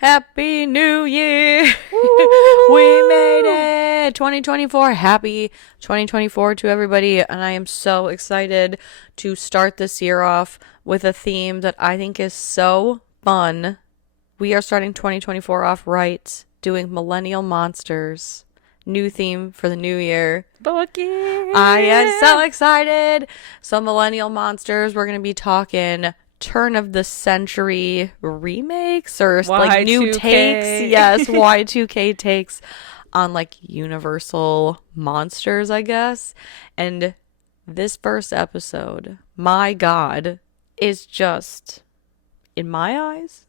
Happy New Year! We made it! 2024. Happy 2024 to everybody. And I am so excited to start this year off with a theme that I think is so fun. We are starting 2024 off right, doing Millennial Monsters. New theme for the new year. Bucky! I am so excited. So Millennial Monsters, we're going to be talking turn of the century remakes or like new takes. Yes, Y2K takes on like Universal monsters, I guess. And this first episode, my God, is just, in my eyes,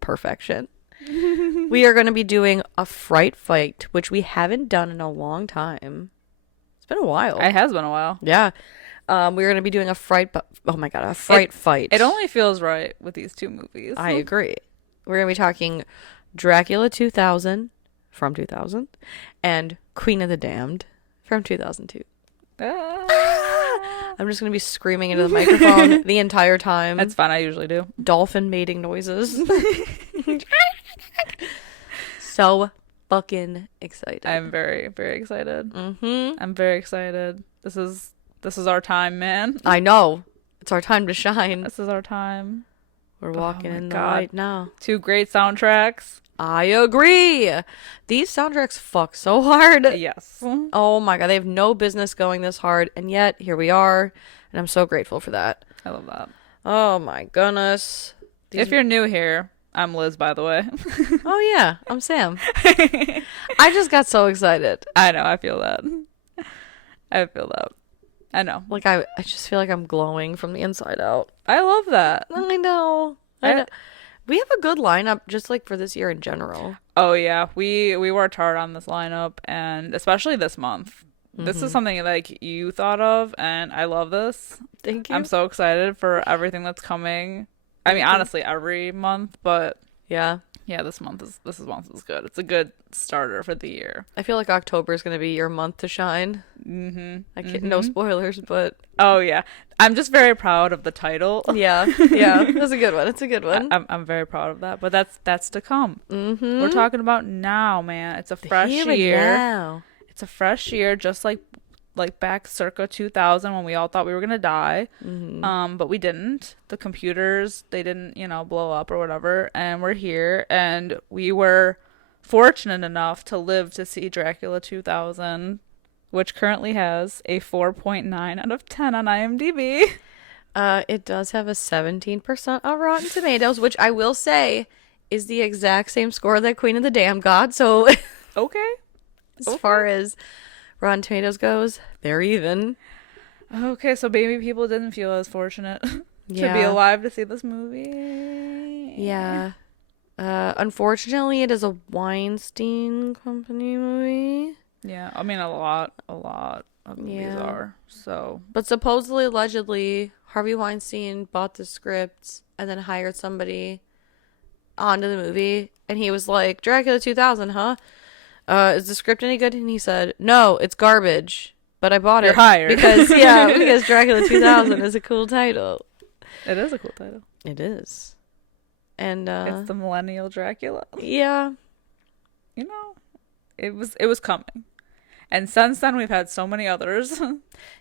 perfection. We are going to be doing a fright fight, which we haven't done in a long time. It's been a while. It has been a while. Yeah. We're going to be doing a fright fight. It only feels right with these two movies. I agree. We're going to be talking Dracula 2000 from 2000 and Queen of the Damned from 2002. I'm just going to be screaming into the microphone the entire time. That's fine. I usually do. Dolphin mating noises. So fucking excited. I'm very, very excited. Mm-hmm. I'm very excited. This is our time, man. I know. It's our time to shine. This is our time. We're walking in the God. light now. Two great soundtracks. I agree. These soundtracks fuck so hard. Yes. Oh my God. They have no business going this hard. And yet, here we are. And I'm so grateful for that. I love that. Oh my goodness. If you're new here, I'm Liz, by the way. Oh yeah. I'm Sam. I just got so excited. I know. I feel that. I know. Like, I just feel like I'm glowing from the inside out. I love that. I know. We have a good lineup just like for this year in general. Oh yeah, we worked hard on this lineup, and especially this month. Mm-hmm. This is something like you thought of, and I love this. Thank you. I'm so excited for everything that's coming. I mean, honestly, every month, but yeah, this month is good. It's a good starter for the year. I feel like October is going to be your month to shine. Mm-hmm. No spoilers, but oh yeah, I'm just very proud of the title. Yeah, that's a good one. It's a good one. I'm very proud of that, but that's to come. Mm-hmm. We're talking about now, man. It's a fresh year. Now. It's a fresh year, just like back circa 2000 when we all thought we were gonna die. Mm-hmm. But we didn't. The computers, they didn't, blow up or whatever, and we're here, and we were fortunate enough to live to see Dracula 2000, which currently has a 4.9 out of 10 on IMDb. It does have a 17% on Rotten Tomatoes, which I will say is the exact same score that Queen of the Damned got. So, okay. As far as Rotten Tomatoes goes, they're even. Okay, so maybe people didn't feel as fortunate to be alive to see this movie. Yeah. Unfortunately, it is a Weinstein Company movie. Yeah, I mean, a lot of movies are, so. But supposedly, allegedly, Harvey Weinstein bought the script and then hired somebody onto the movie, and he was like, Dracula 2000, huh? Is the script any good? And he said, no, it's garbage, but I bought it. You're hired. Because Dracula 2000 is a cool title. It is a cool title. It is. And, it's the Millennial Dracula. Yeah. It was coming. And since then, we've had so many others.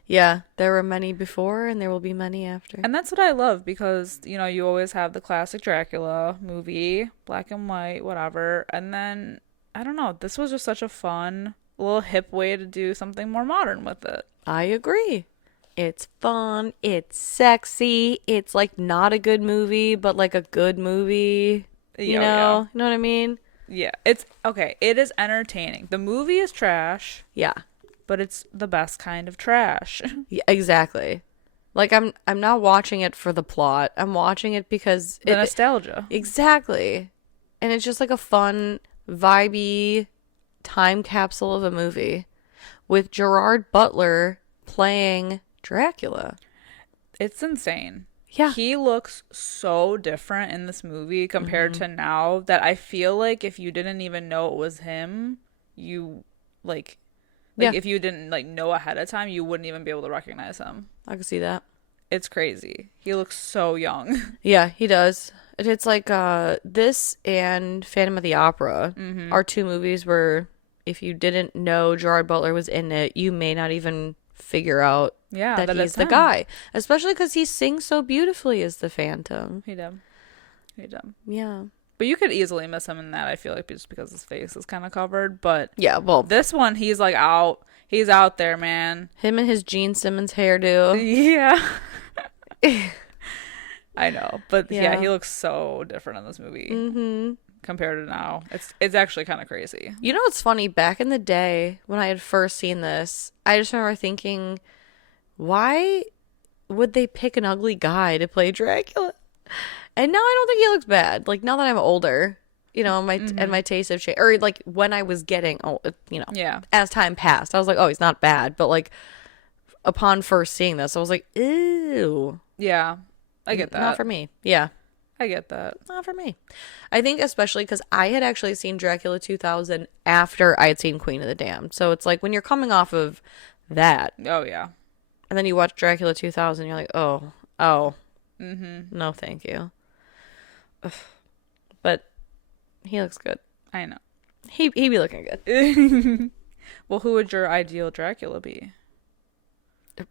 Yeah, there were many before, and there will be many after. And that's what I love, because, you always have the classic Dracula movie, black and white, whatever. And then, I don't know, this was just such a fun, little hip way to do something more modern with it. I agree. It's fun. It's sexy. It's, like, not a good movie, but, like, a good movie. You know? You know what I mean? Yeah, it's okay. It is entertaining. The movie is trash. Yeah, but it's the best kind of trash. Yeah, exactly. Like I'm not watching it for the plot. I'm watching it because the nostalgia. Exactly, and it's just like a fun, vibey time capsule of a movie with Gerard Butler playing Dracula. It's insane. Yeah. He looks so different in this movie compared to now that I feel like if you didn't even know it was him, you if you didn't know ahead of time, you wouldn't even be able to recognize him. I can see that. It's crazy. He looks so young. Yeah, he does. It's like this and Phantom of the Opera are two movies where if you didn't know Gerard Butler was in it, you may not even figure out that he's the guy. Especially because he sings so beautifully as the Phantom. He did. Yeah. But you could easily miss him in that, I feel like, just because his face is kind of covered. But yeah, well, this one, he's like out. He's out there, man. Him and his Gene Simmons hairdo. Yeah. I know. But yeah, he looks so different in this movie compared to now. It's actually kind of crazy. You know what's funny? Back in the day when I had first seen this, I just remember thinking, why would they pick an ugly guy to play Dracula? And now I don't think he looks bad. Like, now that I'm older, you know, and my taste have changed. Or, like, when I was getting, as time passed, I was like, oh, he's not bad. But, like, upon first seeing this, I was like, ew. Yeah, I get that. Not for me. Yeah. I get that. Not for me. I think especially because I had actually seen Dracula 2000 after I had seen Queen of the Damned. So it's like when you're coming off of that. Oh, yeah. And then you watch Dracula 2000, you're like, oh. No, thank you. Ugh. But he looks good. I know. He be looking good. Well, who would your ideal Dracula be? I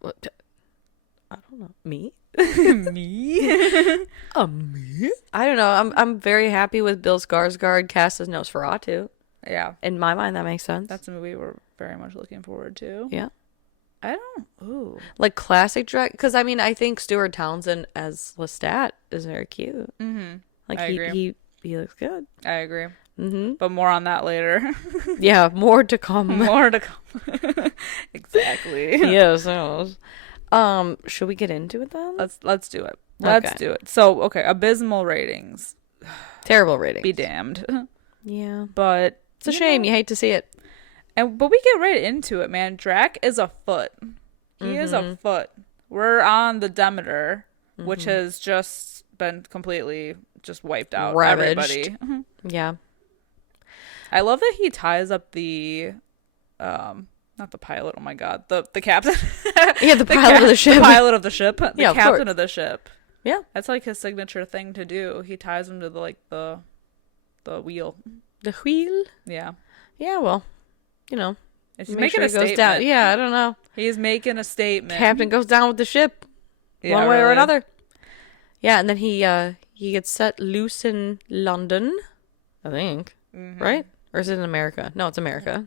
don't know. Me? Me? Me? I don't know. I'm very happy with Bill Skarsgård cast as Nosferatu. Yeah. In my mind, that makes sense. That's a movie we're very much looking forward to. Yeah. Ooh. Like classic Dracula. Because, I mean, I think Stuart Townsend as Lestat is very cute. Mm-hmm. Like, I agree. He looks good. I agree. Mm-hmm. But more on that later. Yeah, more to come. More to come. Exactly. Yes. Should we get into it then? Let's do it. Let's do it. So, okay, abysmal ratings. Terrible ratings. Be damned. Yeah. But it's a shame. You hate to see it. But we get right into it, man. Drac is a foot. He is a foot. We're on the Demeter, which has just been completely just wiped out. Ravaged. Everybody. Yeah. I love that he ties up the not the pilot, oh my god. The captain. Yeah, the pilot of the ship. The pilot of the ship. The captain of the ship. Yeah. That's like his signature thing to do. He ties him to the wheel. The wheel? Yeah. Yeah, well, you know. He's making a statement. Down. Yeah, I don't know. He's making a statement. Captain goes down with the ship. Yeah, one way or another. Yeah, and then he gets set loose in London, I think. Right? Or is it in America? No, it's America.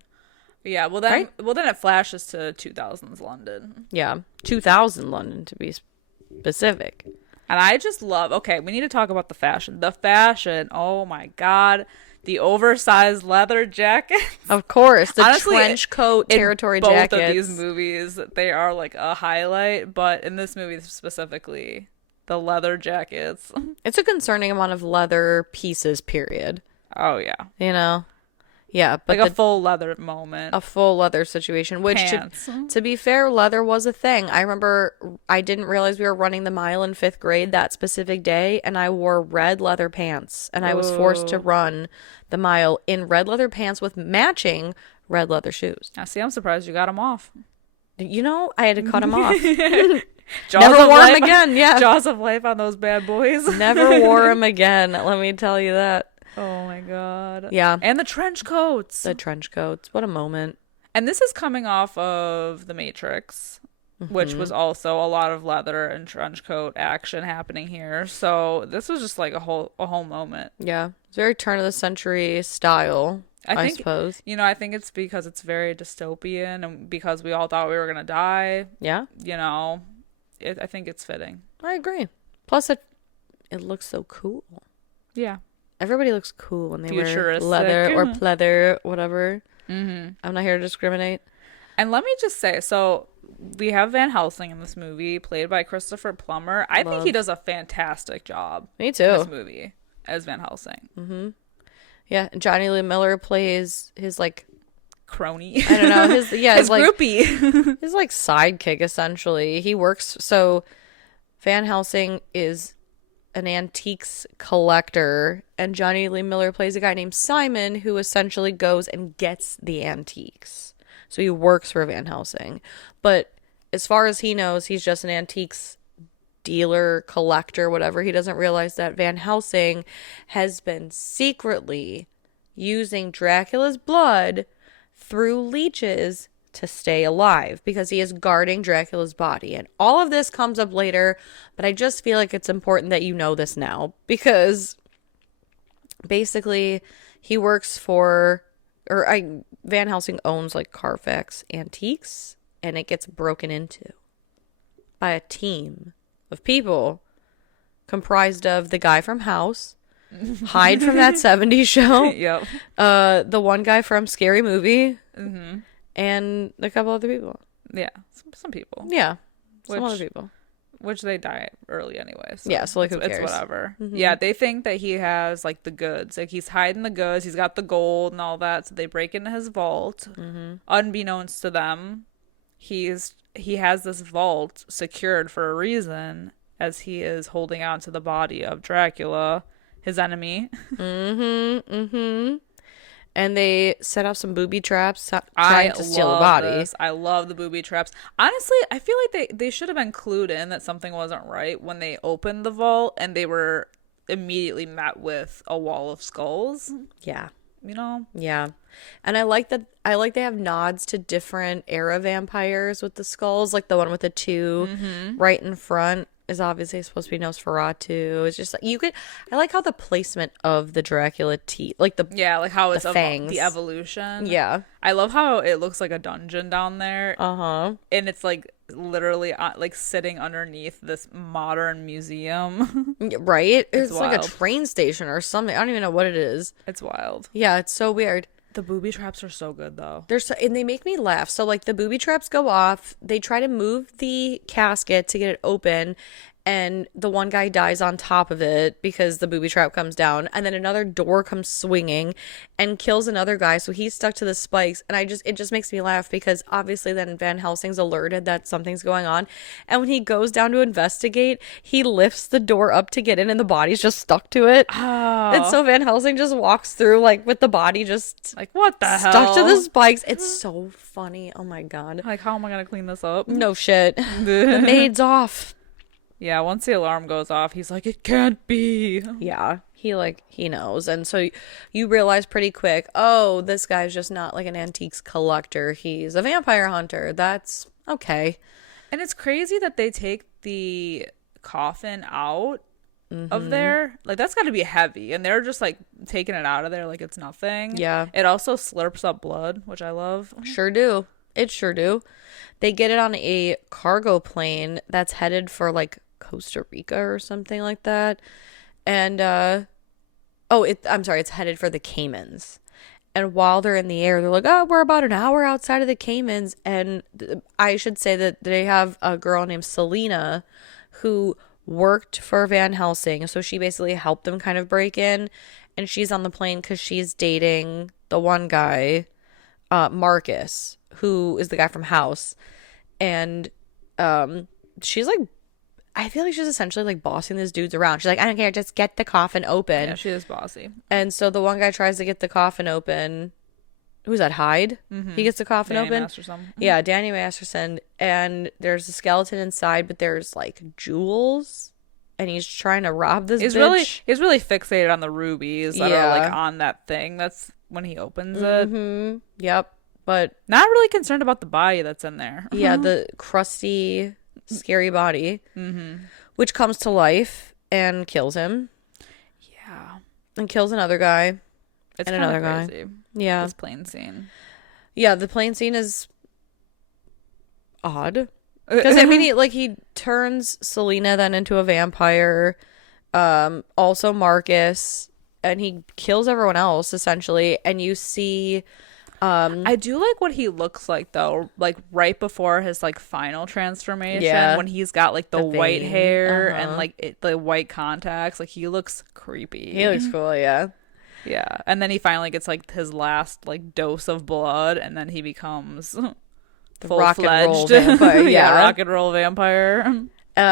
Yeah, well then it flashes to 2000s London. Yeah, 2000 London to be specific. And I just love, okay, we need to talk about the fashion. The fashion, oh my god. The oversized leather jacket. Of course. The honestly, trench coat territory jackets. Both of these movies, they are like a highlight. But in this movie specifically, the leather jackets. It's a concerning amount of leather pieces, period. Oh, yeah. You know? Yeah, but like a full leather moment. A full leather situation, which to be fair, leather was a thing. I remember I didn't realize we were running the mile in 5th grade that specific day, and I wore red leather pants, and I was forced to run the mile in red leather pants with matching red leather shoes. I see. I'm surprised you got them off. You know, I had to cut them off. Never wore them again. Yeah, Jaws of life on those bad boys. Never wore them again. Let me tell you that. Oh my god. Yeah. And the trench coats. The trench coats. What a moment. And this is coming off of The Matrix, which was also a lot of leather and trench coat action happening here. So this was just like a whole moment. Yeah. It's very turn of the century style, I suppose. You know, I think it's because it's very dystopian and because we all thought we were going to die. Yeah. You know, I think it's fitting. I agree. Plus it looks so cool. Yeah. Everybody looks cool when they wear leather or pleather, whatever. I'm not here to discriminate. And let me just say, so we have Van Helsing in this movie, played by Christopher Plummer. I think he does a fantastic job. Me too. In this movie as Van Helsing. Yeah, and Johnny Lee Miller plays his like crony. I don't know. His like groupie. his like sidekick essentially. He works so Van Helsing is an antiques collector, and Johnny Lee Miller plays a guy named Simon who essentially goes and gets the antiques. So he works for Van Helsing. But as far as he knows, he's just an antiques dealer, collector, whatever. He doesn't realize that Van Helsing has been secretly using Dracula's blood through leeches to stay alive because he is guarding Dracula's body. And all of this comes up later, but I just feel like it's important that you know this now because basically he works for, Van Helsing owns like Carfax Antiques, and it gets broken into by a team of people comprised of the guy from House, Hyde from that 70s show, Yep. The one guy from Scary Movie, and a couple other people. Yeah, some people. Yeah, some other people. Which they die early anyway. So yeah, so like who cares? It's whatever. Yeah, they think that he has like the goods. Like he's hiding the goods. He's got the gold and all that. So they break into his vault. Unbeknownst to them, he has this vault secured for a reason, as he is holding on to the body of Dracula, his enemy. And they set up some booby traps trying to steal the body. This. I love the booby traps. Honestly, I feel like they should have been clued in that something wasn't right when they opened the vault and they were immediately met with a wall of skulls. Yeah. You know? Yeah. And I like they have nods to different era vampires with the skulls, like the one with the two right in front is obviously supposed to be Nosferatu. It's just like I like how the placement of the Dracula teeth, like like how it's fangs. The evolution. Yeah. I love how it looks like a dungeon down there. Uh-huh. And it's like literally like sitting underneath this modern museum. Right? It's wild. like a train station or something. I don't even know what it is. It's wild. Yeah, it's so weird. The booby traps are so good though. And they make me laugh. So like the booby traps go off. They try to move the casket to get it open, and the one guy dies on top of it because the booby trap comes down, and then another door comes swinging and kills another guy, so he's stuck to the spikes. And it just makes me laugh because obviously then Van Helsing's alerted that something's going on, and when he goes down to investigate, he lifts the door up to get in and the body's just stuck to it. And so Van Helsing just walks through like with the body just like, what the hell, stuck to the spikes. It's so funny. Oh my god. Like, how am I gonna clean this up? No shit. The maid's off. Yeah, once the alarm goes off, he's like, it can't be. Yeah, he knows. And so you realize pretty quick, oh, this guy's just not like an antiques collector. He's a vampire hunter. That's okay. And it's crazy that they take the coffin out of there. Like, that's got to be heavy. And they're just like taking it out of there like it's nothing. Yeah. It also slurps up blood, which I love. Sure do. It sure do. They get it on a cargo plane that's headed for like Costa Rica or something like that. And I'm sorry, it's headed for the Caymans. And while they're in the air, they're like, oh, we're about an hour outside of the Caymans. And I should say that they have a girl named Selena who worked for Van Helsing. So she basically helped them kind of break in. And she's on the plane because she's dating the one guy, Marcus, who is the guy from House. And she's like, I feel like she's essentially like bossing these dudes around. She's like, I don't care, just get the coffin open. Yeah, she is bossy. And so the one guy tries to get the coffin open. Who's that, Hyde? He gets the coffin Danny open. Masterson. Yeah, Danny Masterson. And there's a skeleton inside, but there's like jewels. And he's trying to rob this bitch. He's really fixated on the rubies that are like on that thing. That's when he opens it. Yep. But not really concerned about the body that's in there. Yeah, the crusty, scary body, which comes to life and kills him. Yeah. And kills another guy. It's and another another guy. Yeah. This plane scene. Yeah, the plane scene is odd. Because, I mean, he turns Selena then into a vampire. Also Marcus. And he kills everyone else, essentially. And you see... I do like what he looks like though, like right before his like final transformation, when he's got like the white hair and like the white contacts. Like, he looks creepy. He looks cool, yeah. Yeah. And then he finally gets like his last like dose of blood, and then he becomes the rock and roll vampire. Yeah, rock and roll vampire.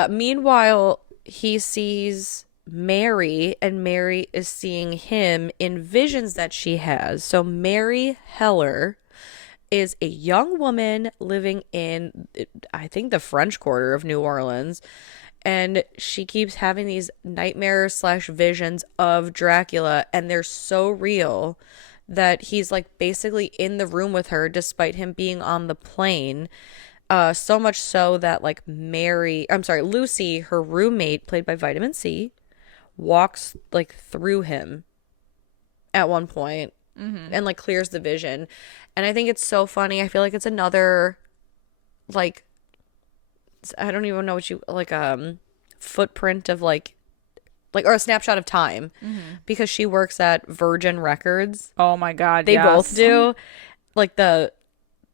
Meanwhile, he sees Mary, and Mary is seeing him in visions that she has. So Mary Heller is a young woman living in, I think, the French Quarter of New Orleans. And she keeps having these nightmares / visions of Dracula, and they're so real that he's like basically in the room with her despite him being on the plane. So much so that like Lucy, her roommate, played by Vitamin C, walks like through him at one point and like clears the vision. And I think it's so funny. I feel like it's another like, I don't even know what you like, footprint of like or a snapshot of time, because she works at Virgin Records. Oh my God. They both do like the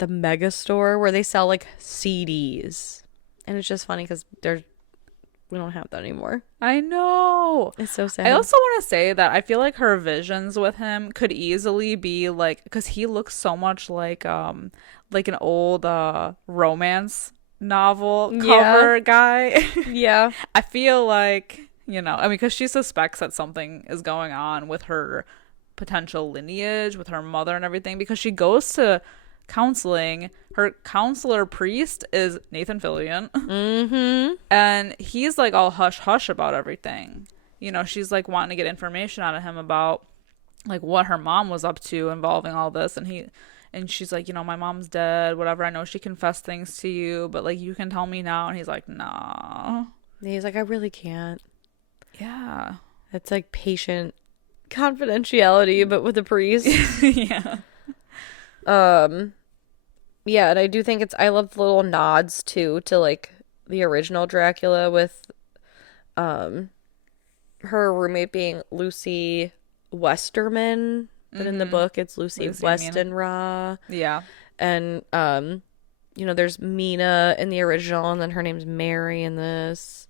mega store where they sell like CDs, and it's just funny because we don't have that anymore. I know. It's so sad. I also want to say that I feel like her visions with him could easily be like, because he looks so much like an old romance novel cover guy. Yeah. I feel like, I mean, because she suspects that something is going on with her potential lineage, with her mother and everything, because she goes to counseling. Her counselor priest is Nathan Fillion. And he's like all hush hush about everything. She's like wanting to get information out of him about like what her mom was up to involving all this, and she's like, my mom's dead, whatever. I know she confessed things to you, but like you can tell me now. And he's like, nah. He's like, I really can't. Yeah. It's like patient confidentiality, but with a priest. Yeah. Yeah, and I do think I love the little nods too to like the original Dracula with her roommate being Lucy Westerman, but in the book it's Lucy Westenra. Yeah. And there's Mina in the original, and then her name's Mary in this.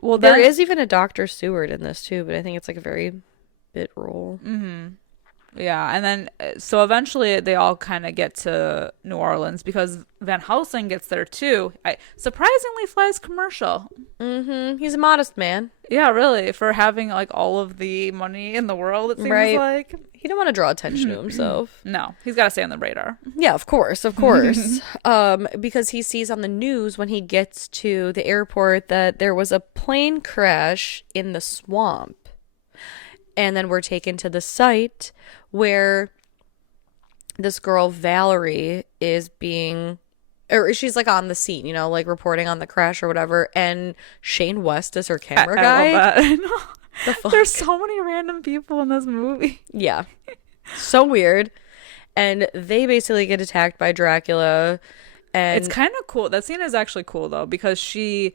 Well, there is even a Dr. Seward in this too, but I think it's like a very bit role. Yeah, and then so eventually they all kind of get to New Orleans because Van Helsing gets there too. Surprisingly flies commercial. He's a modest man. Yeah, really, for having like all of the money in the world, it seems like. He don't want to draw attention to himself. No, he's got to stay on the radar. Yeah, of course. Because he sees on the news when he gets to the airport that there was a plane crash in the swamp. And then we're taken to the site where this girl, Valerie, is she's like on the scene, like reporting on the crash or whatever. And Shane West is her camera guy. I love that. I know. The fuck? There's so many random people in this movie. Yeah. So weird. And they basically get attacked by Dracula. And it's kind of cool. That scene is actually cool though, because he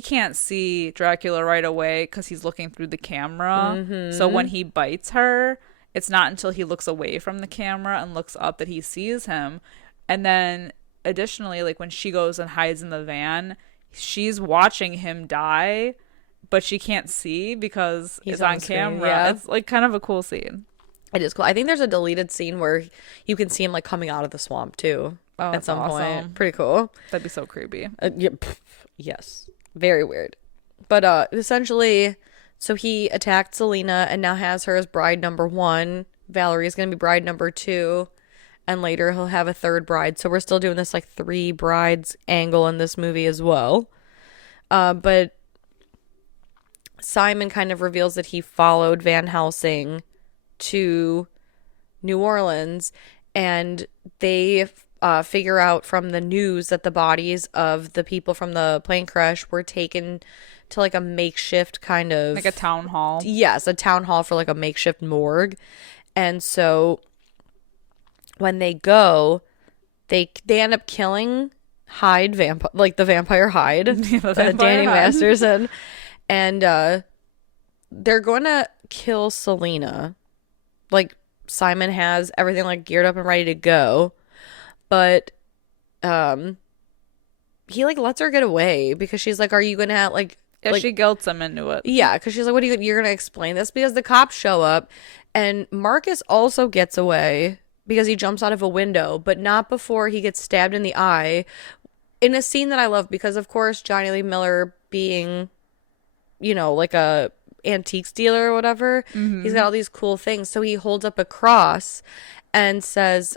can't see Dracula right away because he's looking through the camera. So when he bites her, it's not until he looks away from the camera and looks up that he sees him. And then additionally, like when she goes and hides in the van, she's watching him die, but she can't see because it's on camera. Yeah. It's like kind of a cool scene. It is cool. I think there's a deleted scene where you can see him like coming out of the swamp too at some point. Pretty cool. That'd be so creepy. Yes. Very weird. But essentially, so he attacked Selena and now has her as bride number 1. Valerie is going to be bride number 2. And later he'll have a third bride. So we're still doing this like 3 brides angle in this movie as well. But Simon kind of reveals that he followed Van Helsing to New Orleans. And they figure out from the news that the bodies of the people from the plane crash were taken to like a makeshift kind of like a town hall. Yes, a town hall for like a makeshift morgue. And so when they go, they end up killing Hyde, the vampire Hyde, Danny Masterson, and they're going to kill Selena. Like Simon has everything like geared up and ready to go. But he like lets her get away because she's like, are you gonna Yeah, like, she guilts him into it. Yeah, because she's like, what are you're going to explain this? Because the cops show up, and Marcus also gets away because he jumps out of a window, but not before he gets stabbed in the eye in a scene that I love because, of course, Johnny Lee Miller being, you know, like a antiques dealer or whatever, he's got all these cool things. So he holds up a cross and says,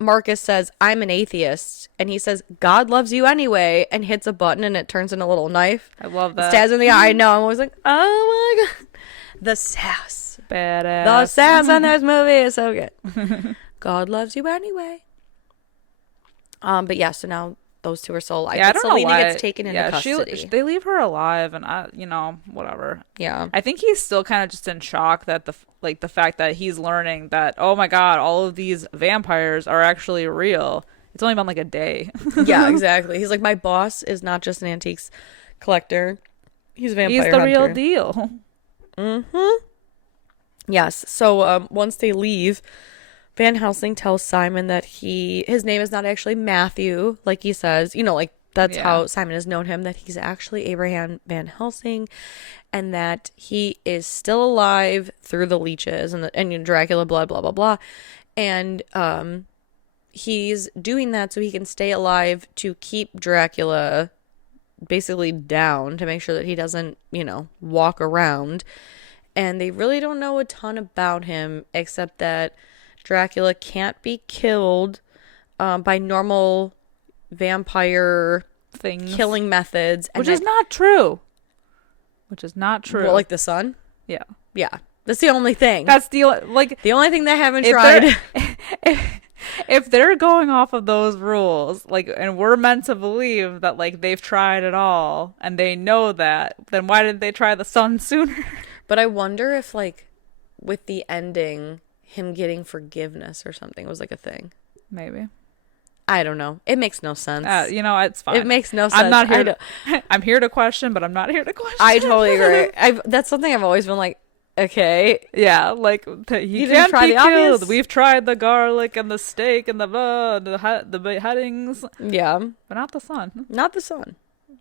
Marcus says, I'm an atheist. And he says, God loves you anyway, and hits a button and it turns into a little knife. I love that. Stabs in the eye. I know. I'm always like, oh my God. The sass. Badass. The sass in this movie is so good. God loves you anyway. But yeah, so now those two are still alive. Yeah, I but don't know Selena why. gets taken into custody. They leave her alive, and whatever. Yeah. I think he's still kind of just in shock that the fact that he's learning that, oh my God, all of these vampires are actually real. It's only been like a day. Yeah, exactly. He's like, my boss is not just an antiques collector. He's a vampire He's the hunter. real deal. Mm-hmm. Yes. So once they leave, Van Helsing tells Simon that his name is not actually Matthew, like he says. You know, like that's how Simon has known him, that he's actually Abraham Van Helsing, and that he is still alive through the leeches and Dracula blood, blah, blah, blah. And he's doing that so he can stay alive to keep Dracula basically down, to make sure that he doesn't, walk around. And they really don't know a ton about him, except that Dracula can't be killed by normal vampire things, killing methods. Which is not true. Well, like the sun? Yeah. Yeah. That's the only thing. That's the only thing they haven't tried. If they're going off of those rules, and we're meant to believe that, they've tried it all, and they know that, then why didn't they try the sun sooner? But I wonder if, with the ending, him getting forgiveness or something was, a thing. Maybe. I don't know. It makes no sense. It's fine. It makes no sense. I'm not here I'm here to question, but I'm not here to question. I totally agree. That's something I've always been like, okay. Yeah, he can't be killed. Obvious? We've tried the garlic and the steak and the beheadings. Yeah. But not the sun. Not the sun.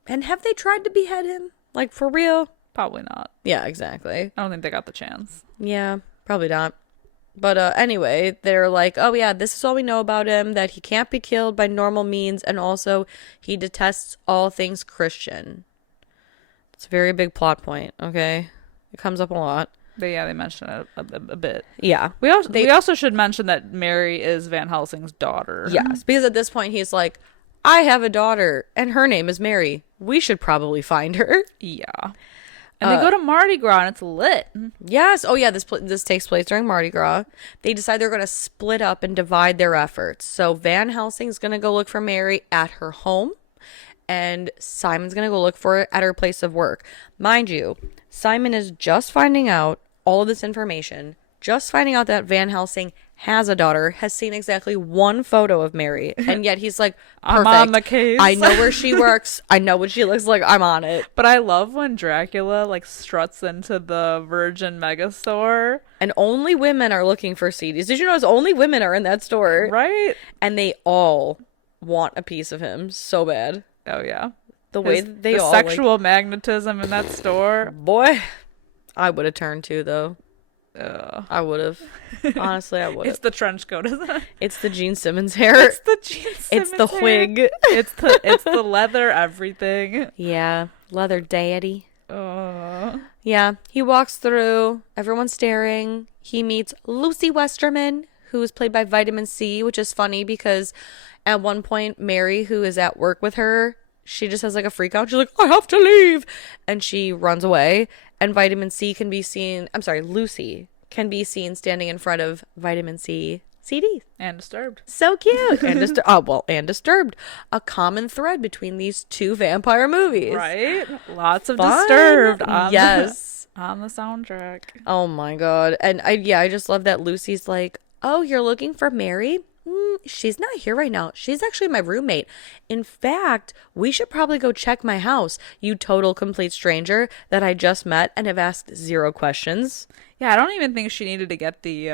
And have they tried to behead him? For real? Probably not. Yeah, exactly. I don't think they got the chance. Yeah, probably not. But anyway, they're like, oh yeah, this is all we know about him, that he can't be killed by normal means, and also he detests all things Christian. It's a very big plot point, okay? It comes up a lot. But yeah, they mention it a bit. Yeah. We also should mention that Mary is Van Helsing's daughter. Yes, because at this point he's like, I have a daughter, and her name is Mary. We should probably find her. Yeah. And they go to Mardi Gras, and it's lit. Yes. Oh, yeah, this takes place during Mardi Gras. They decide they're going to split up and divide their efforts. So Van Helsing's going to go look for Mary at her home, and Simon's going to go look for her at her place of work. Mind you, Simon is just finding out all of this information, just finding out that Van Helsing has a daughter, has seen exactly one photo of Mary, and yet he's like, perfect. I'm on the case. I know where she works. I know what she looks like. I'm on it. But I love when Dracula struts into the Virgin Megastore. And only women are looking for CDs. Did you notice only women are in that store? Right. And they all want a piece of him so bad. Oh, yeah. The sexual magnetism in that store. Boy, I would have turned too, though. I would have. Honestly, I would have. It's the trench coat, isn't it? It's the Gene Simmons hair. It's the Gene Simmons It's the wig. It's the leather everything. Yeah, leather daddy. Yeah, he walks through. Everyone's staring. He meets Lucy Westerman, who is played by Vitamin C, which is funny because at one point, Mary, who is at work with her, she just has a freak out. She's like, I have to leave. And she runs away. And Vitamin C can be seen, Lucy can be seen standing in front of Vitamin C CDs. And Disturbed. So cute. And Disturbed. A common thread between these two vampire movies. Right? Lots of Disturbed on the soundtrack. Oh my God. And I just love that Lucy's like, oh, you're looking for Mary? She's not here right now. She's actually my roommate. In fact, we should probably go check my house, you total complete stranger that I just met and have asked 0 questions. Yeah, I don't even think she needed to get the,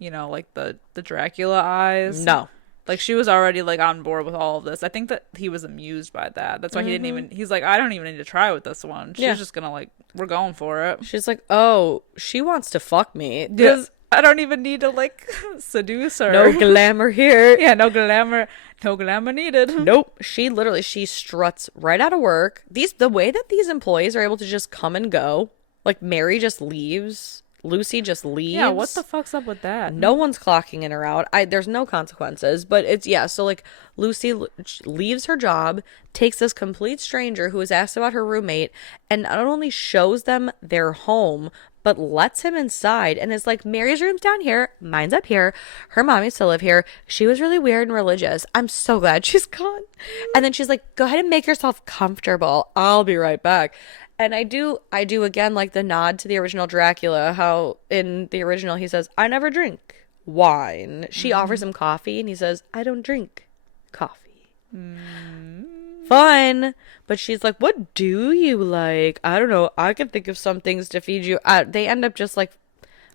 the Dracula eyes. No. Like, she was already, like, on board with all of this. I think that he was amused by that. That's why he didn't even... He's like, I don't even need to try with this one. She's just gonna, like, we're going for it. She's like, oh, she wants to fuck me. Because I don't even need to, like, seduce her. No glamour here. Yeah, no glamour. No glamour needed. Nope. She struts right out of work. The way that these employees are able to just come and go, like Mary just leaves, Lucy just leaves. Yeah, what the fuck's up with that? No one's clocking in or out. There's no consequences, but so like Lucy leaves her job, takes this complete stranger who is asked about her roommate, and not only shows them their home, but lets him inside and is like, Mary's room's down here, mine's up here, her mom used to live here, she was really weird and religious, I'm so glad she's gone. And then she's like, go ahead and make yourself comfortable, I'll be right back. And I do again, like the nod to the original Dracula, how in the original he says, I never drink wine. She offers him coffee and he says, I don't drink coffee. Fun. But she's like, what do you like? I don't know. I can think of some things to feed you. They end up just like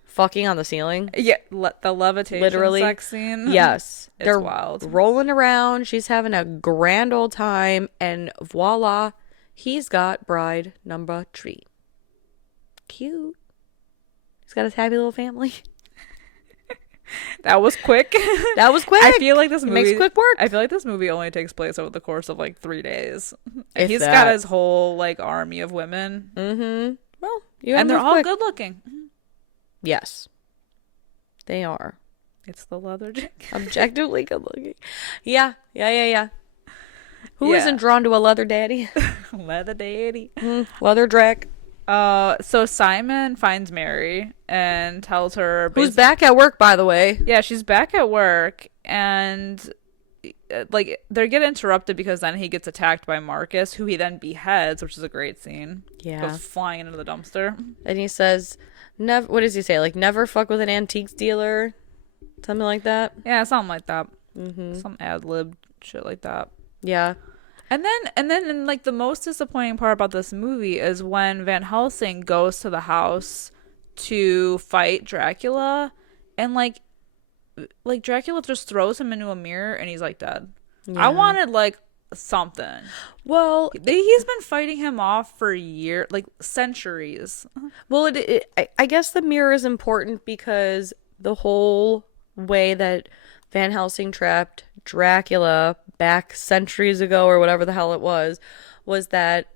fucking on the ceiling. Yeah, the levitation sex scene. Yes. They're wild. Rolling around. She's having a grand old time. And voila, he's got bride number 3. Cute. He's got his happy little family. That was quick. I feel like this movie makes quick work. I feel like this movie only takes place over the course of like 3 days. He's got his whole like army of women. Mm-hmm. Well, and they're all good looking. Yes, they are. It's the leather jacket. Objectively good looking. Yeah. Who isn't drawn to a leather daddy? Leather daddy. Leather Drac. So Simon finds Mary and tells her... Who's back at work, by the way. Yeah, she's back at work, and like they get interrupted because then he gets attacked by Marcus, who he then beheads, which is a great scene. Yeah. Goes flying into the dumpster. And he says, "Never." What does he say? Like, never fuck with an antiques dealer? Something like that? Yeah, something like that. Some ad-lib shit like that. Yeah. And then like the most disappointing part about this movie is when Van Helsing goes to the house to fight Dracula, and like Dracula just throws him into a mirror and he's like dead. Yeah. I wanted like something. Well, he's been fighting him off for years, like centuries. Well, I guess the mirror is important because the whole way that Van Helsing trapped Dracula back centuries ago or whatever the hell it was that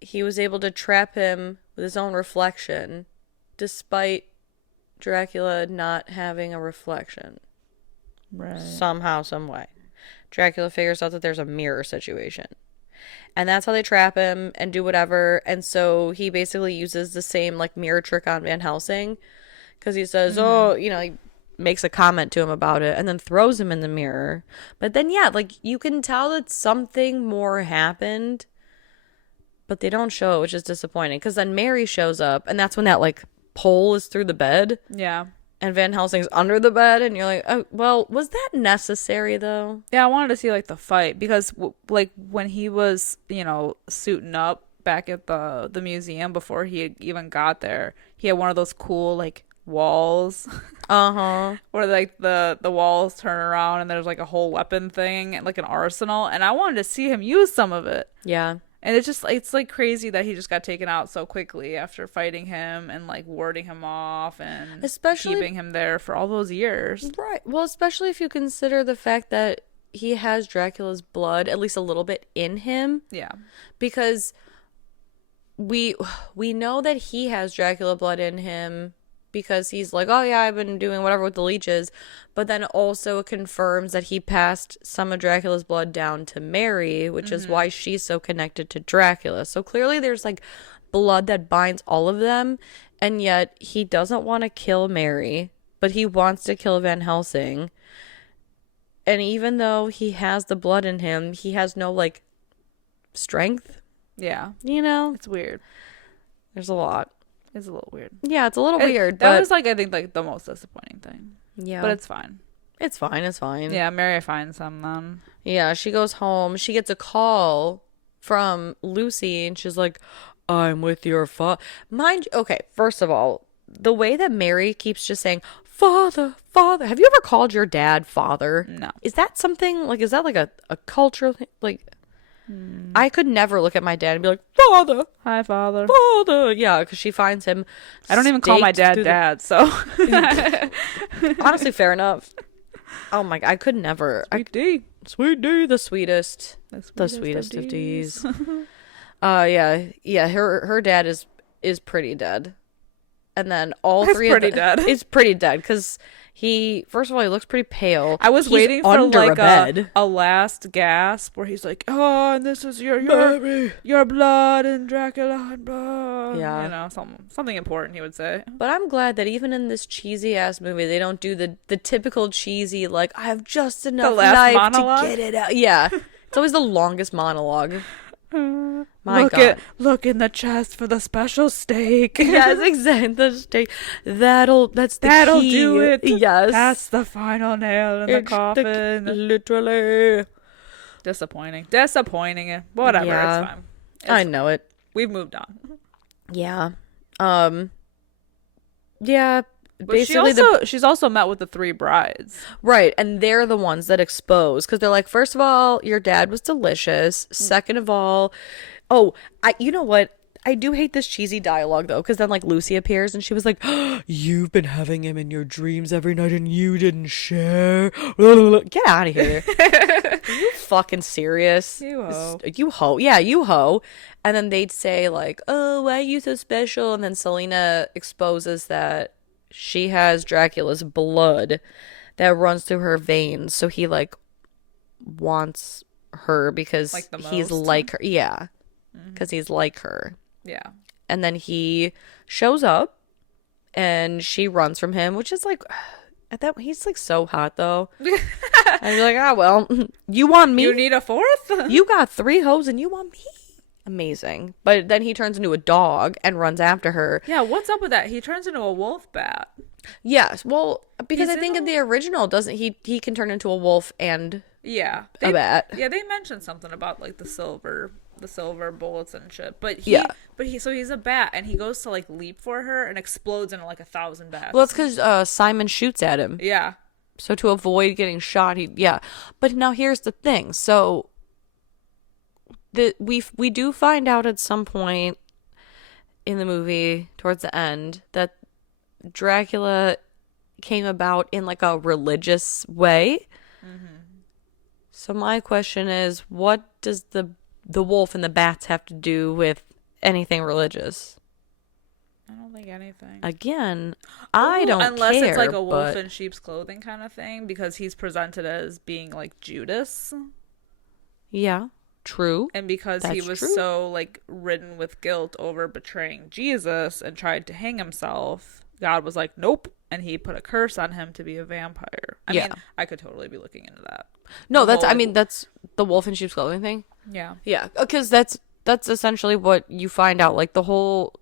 he was able to trap him with his own reflection despite Dracula not having a reflection. Right. Somehow, some way. Dracula figures out that there's a mirror situation. And that's how they trap him and do whatever. And so he basically uses the same like mirror trick on Van Helsing because he says, he makes a comment to him about it and then throws him in the mirror. But then, yeah, like you can tell that something more happened, but they don't show it, which is disappointing because then Mary shows up and that's when that like pole is through the bed. Yeah. And Van Helsing's under the bed and you're like, oh, well, was that necessary though? Yeah, I wanted to see like the fight because like when he was, suiting up back at the museum before he even got there, he had one of those cool like walls where like the walls turn around and there's like a whole weapon thing and like an arsenal, and I wanted to see him use some of it. Yeah. And it's like crazy that he just got taken out so quickly after fighting him and like warding him off and especially keeping him there for all those years. Right. Well, especially if you consider the fact that he has Dracula's blood at least a little bit in him. Yeah. Because we know that he has Dracula blood in him because he's like, oh yeah, I've been doing whatever with the leeches, but then also it confirms that he passed some of Dracula's blood down to Mary, which is why she's so connected to Dracula. So clearly there's like blood that binds all of them, and yet he doesn't want to kill Mary, but he wants to kill Van Helsing. And even though he has the blood in him, he has no like strength. Yeah. It's weird. There's a lot. It's a little weird. Yeah, it's a little weird. That was like, I think, like the most disappointing thing. Yeah. But it's fine. It's fine. Yeah, Mary finds him then. Yeah, she goes home. She gets a call from Lucy and she's like, I'm with your father. Okay, first of all, the way that Mary keeps just saying, Father, Father. Have you ever called your dad Father? No. Is that something, like, is that like a cultural thing? Like, I could never look at my dad and be like, Father. Hi, Father. Father. Yeah, because she finds him. I don't even call my dad Dad, so. Honestly, fair enough. Oh my God, I could never. Sweet D. Sweet D, the sweetest. The sweetest of D's. Yeah, her dad is pretty dead. And then all three of them. It's pretty dead because first of all, he looks pretty pale. I was waiting for like a last gasp where he's like, "Oh, and this is your blood and Dracula and blood." Yeah, you know, something important he would say. But I'm glad that even in this cheesy ass movie, they don't do the typical cheesy like I have just enough knife to get it out. Yeah, it's always the longest monologue. My God. Look in the chest for the special steak. Yes, exactly. The steak. That'll key. Do it. Yes. That's the final nail in the coffin. Literally. Disappointing. Whatever, yeah. it's fine. I know it. We've moved on. Yeah. Yeah. But she's also met with the 3 brides. Right, and they're the ones that expose, because they're like, first of all, your dad was delicious. Second of all, you know what? I do hate this cheesy dialogue, though, because then, like, Lucy appears, and she was like, you've been having him in your dreams every night, and you didn't share. Get out of here. Are you fucking serious? You ho. You ho. Yeah, you ho. And then they'd say, like, oh, why are you so special? And then Selena exposes that she has Dracula's blood that runs through her veins. So he, like, wants her because he's like her. Yeah. Because he's like her. Yeah. And then he shows up and she runs from him, which is like, he's like so hot though. And you're like, well, you want me? You need a 4th? You got 3 hoes and you want me? Amazing. But then he turns into a dog and runs after her. Yeah, what's up with that? He turns into a wolf bat. Yes, well, because I think in the original, doesn't he can turn into a wolf and a bat. Yeah, they mentioned something about like the silver bullets and shit. But he's a bat and he goes to like leap for her and explodes into like 1,000 bats. Well, it's because Simon shoots at him. Yeah. So to avoid getting shot, But now here's the thing. So we do find out at some point in the movie towards the end that Dracula came about in like a religious way. Mm-hmm. So my question is, what does the wolf and the bats have to do with anything religious? I don't think anything. Again, I don't unless care. Unless it's like a wolf in sheep's clothing kind of thing, because he's presented as being like Judas. Yeah. True. And because he was so like ridden with guilt over betraying Jesus and tried to hang himself, God was like, nope. And he put a curse on him to be a vampire. I mean, I could totally be looking into that. No, that's the wolf in sheep's clothing thing. Yeah. Yeah. Because that's essentially what you find out. Like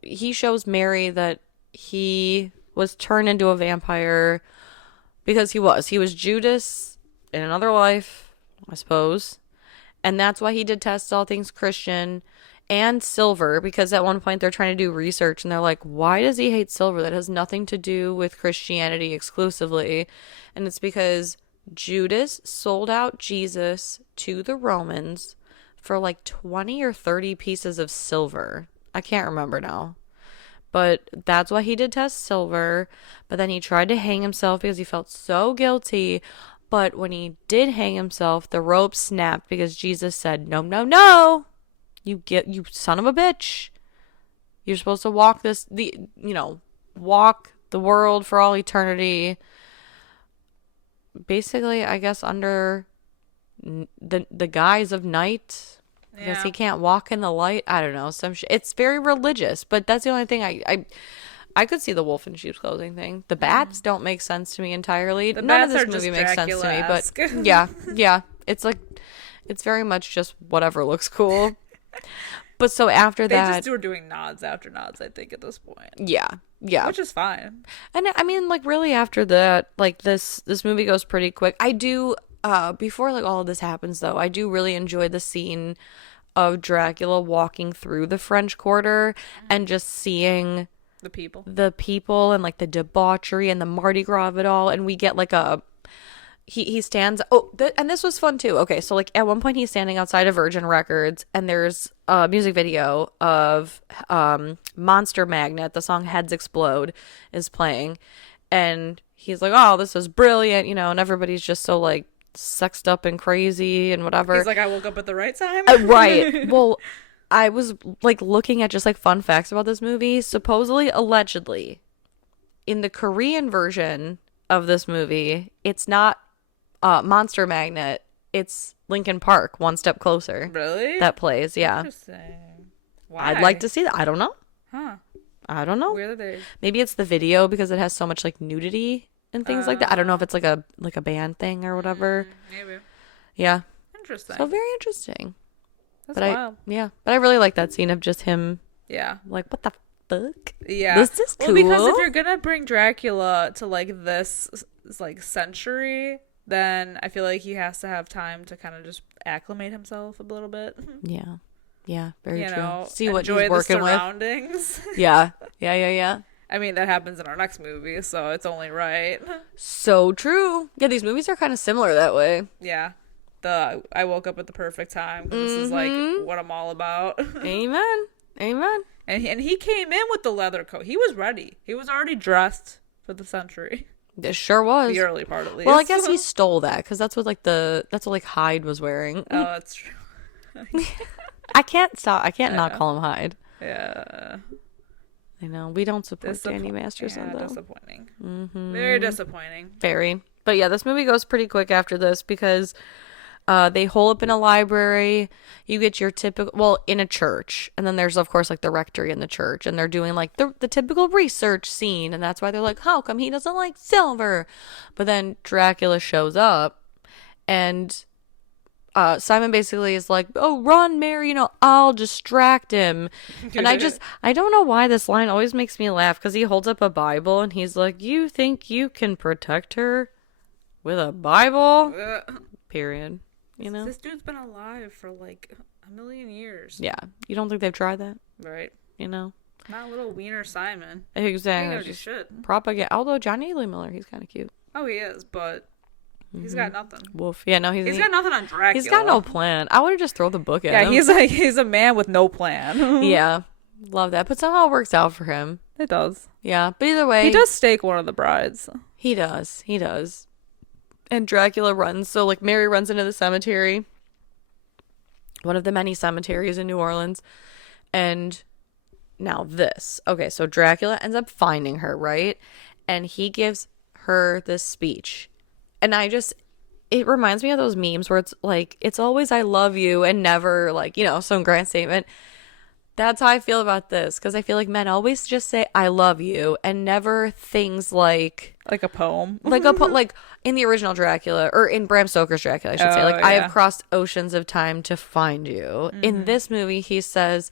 he shows Mary that he was turned into a vampire because he was Judas in another life, I suppose. And that's why he detests all things Christian and silver, because at one point they're trying to do research and they're like, why does he hate silver? That has nothing to do with Christianity exclusively. And it's because Judas sold out Jesus to the Romans for like 20 or 30 pieces of silver. I can't remember now. But that's why he detests silver. But then he tried to hang himself because he felt so guilty. But when he did hang himself, the rope snapped because Jesus said, no, no, no. You son of a bitch. You're supposed to walk walk the world for all eternity. Basically, I guess under the guise of night. I guess he can't walk in the light. I don't know. It's very religious, but that's the only thing I could see the wolf in sheep's clothing thing. The bats don't make sense to me entirely. None of this movie makes sense to me, but yeah. It's like, it's very much just whatever looks cool. But so after that, they just were doing nods after nods, I think, at this point. Yeah. Which is fine. And I mean, like, really after that, like, this movie goes pretty quick. I do, before, like, all of this happens, though, I do really enjoy the scene of Dracula walking through the French Quarter and just seeing The people and like the debauchery and the Mardi Gras of it all. And we get like he stands. And this was fun too. Okay, so like at one point he's standing outside of Virgin Records, and there's a music video of Monster Magnet. The song Heads Explode is playing, and he's like, "Oh, this is brilliant," and everybody's just so like sexed up and crazy and whatever. He's like, "I woke up at the right time." Right. Well, I was like looking at just like fun facts about this movie. Supposedly, allegedly, in the Korean version of this movie, it's not Monster Magnet, it's Linkin Park, One Step Closer. Really? That plays, yeah. Interesting. Why? I'd like to see that. I don't know. Huh. I don't know. Where are they? Maybe it's the video because it has so much like nudity and things like that. I don't know if it's like a band thing or whatever. Maybe. Yeah. Interesting. So very interesting. That's wild. But I really like that scene of just him. Yeah. Like, what the fuck? Yeah. This is cool. Well, because if you're gonna bring Dracula to like this like century, then I feel like he has to have time to kind of just acclimate himself a little bit. Yeah. Yeah, very true. See enjoy what he's working the surroundings. With. Yeah. Yeah. I mean, that happens in our next movie, so it's only right. So true. Yeah, these movies are kind of similar that way. Yeah. I woke up at the perfect time, because this is like what I'm all about. Amen. And he came in with the leather coat. He was ready. He was already dressed for the century. It sure was. The early part, at least. Well, I guess he stole that because that's what like Hyde was wearing. Oh, that's true. I can't not call him Hyde. Yeah. I know we don't support Danny Masterson though. Disappointing. Very disappointing. Very. But yeah, this movie goes pretty quick after this because they hole up in a library. You get your typical, in a church. And then there's, of course, like the rectory in the church. And they're doing like the typical research scene. And that's why they're like, how come he doesn't like silver? But then Dracula shows up. And Simon basically is like, oh, run, Mary, I'll distract him. And I don't know why this line always makes me laugh. Because he holds up a Bible and he's like, you think you can protect her with a Bible? Period. This dude's been alive for like a million years. Yeah. You don't think they've tried that? Right. Not a little wiener Simon. Exactly. Just shit. Propaganda. Although Johnny Lee Miller, he's kind of cute. Oh, he is, but he's got nothing. Wolf. Yeah, no, he's got nothing on Dracula. He's got no plan. I would have just throw the book at him. Yeah, he's a man with no plan. Yeah. Love that. But somehow it works out for him. It does. Yeah. But either way. He does stake one of the brides. He does. And Dracula runs. So, like, Mary runs into the cemetery. One of the many cemeteries in New Orleans. And now this. Okay, so Dracula ends up finding her, right? And he gives her this speech. And it reminds me of those memes where it's like, it's always I love you and never, like, some grand statement. That's how I feel about this. Because I feel like men always just say I love you and never things like a poem. Like in the original Dracula, or in Bram Stoker's Dracula, I should say. Like, yeah. I have crossed oceans of time to find you. In this movie, he says,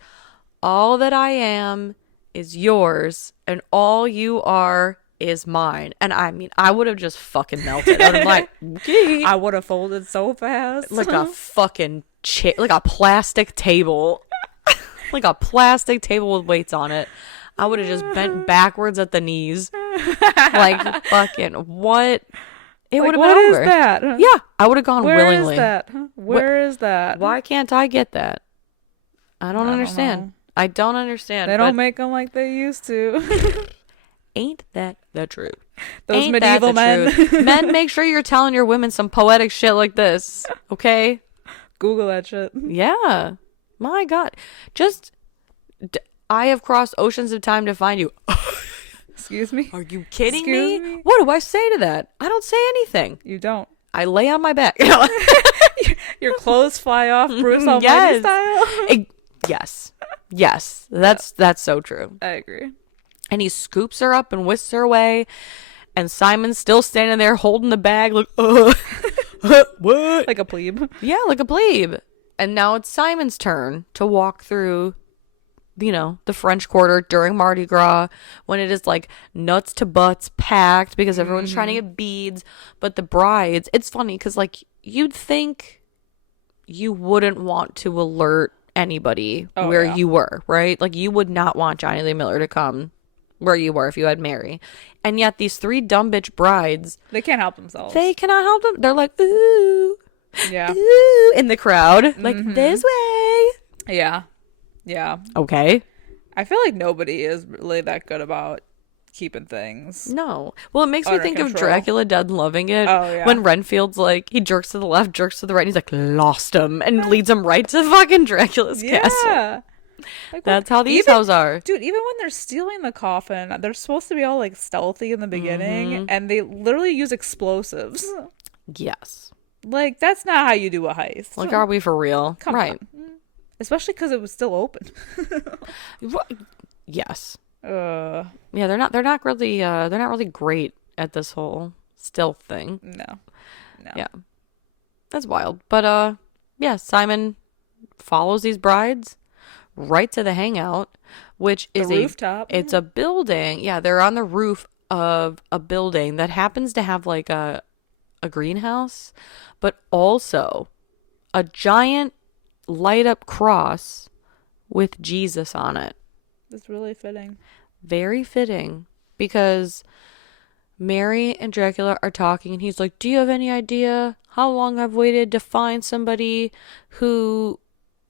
all that I am is yours, and all you are is mine. And I mean, I would have just fucking melted. I would have like, okay. I would have folded so fast. Like a fucking like a plastic table. Like a plastic table with weights on it. I would have just bent backwards at the knees. Like, fucking, what? It would have been over. What is that? Yeah, I would have gone willingly. Where is that? Why can't I get that? I don't understand. I don't understand. They don't make them like they used to. Ain't that the truth? Those medieval men. Men, make sure you're telling your women some poetic shit like this, okay? Google that shit. Yeah. My God. I have crossed oceans of time to find you. Excuse me? Are you kidding me? What do I say to that? I don't say anything. You don't. I lay on my back. Your clothes fly off Bruce Almighty style? Yes. That's so true. I agree. And he scoops her up and whisks her away. And Simon's still standing there holding the bag like, what? Like a plebe. Yeah, like a plebe. And now it's Simon's turn to walk through, the French Quarter during Mardi Gras when it is like nuts to butts packed because everyone's trying to get beads. But the brides, it's funny because like you'd think you wouldn't want to alert anybody you were, right? Like you would not want Johnny Lee Miller to come where you were if you had Mary. And yet these three dumb bitch brides, they can't help themselves. They cannot help them. They're like, ooh, yeah, ooh, in the crowd, like this way. Yeah. Okay. I feel like nobody is really that good about keeping things. No. Well, it makes me think of Dracula Dead and Loving It. Oh, yeah. When Renfield's like, he jerks to the left, jerks to the right, and he's like, lost him, and leads him right to fucking Dracula's castle. Like, that's how these hoes are. Dude, even when they're stealing the coffin, they're supposed to be all like stealthy in the beginning, and they literally use explosives. Yes. Like, that's not how you do a heist. Like, are we for real? Come on. Especially because it was still open. Yes. Yeah, they're not really great at this whole stealth thing. No. Yeah. That's wild. But yeah, Simon follows these brides right to the hangout, which is a rooftop. It's a building. Yeah, they're on the roof of a building that happens to have like a greenhouse, but also a giant light up cross with Jesus on it. It's really fitting. Very fitting, because Mary and Dracula are talking and he's like, do you have any idea how long I've waited to find somebody who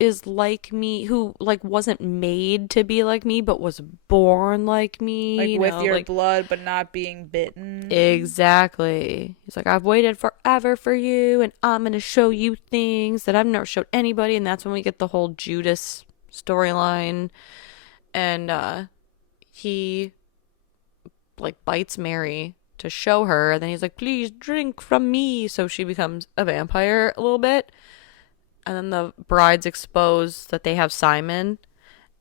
is like me, who like wasn't made to be like me but was born like me, like with your blood but not being bitten. Exactly. He's like, I've waited forever for you, and I'm gonna show you things that I've never showed anybody. And that's when we get the whole Judas storyline, and he like bites Mary to show her, and then he's like, please drink from me, so she becomes a vampire a little bit. And then the brides expose that they have Simon,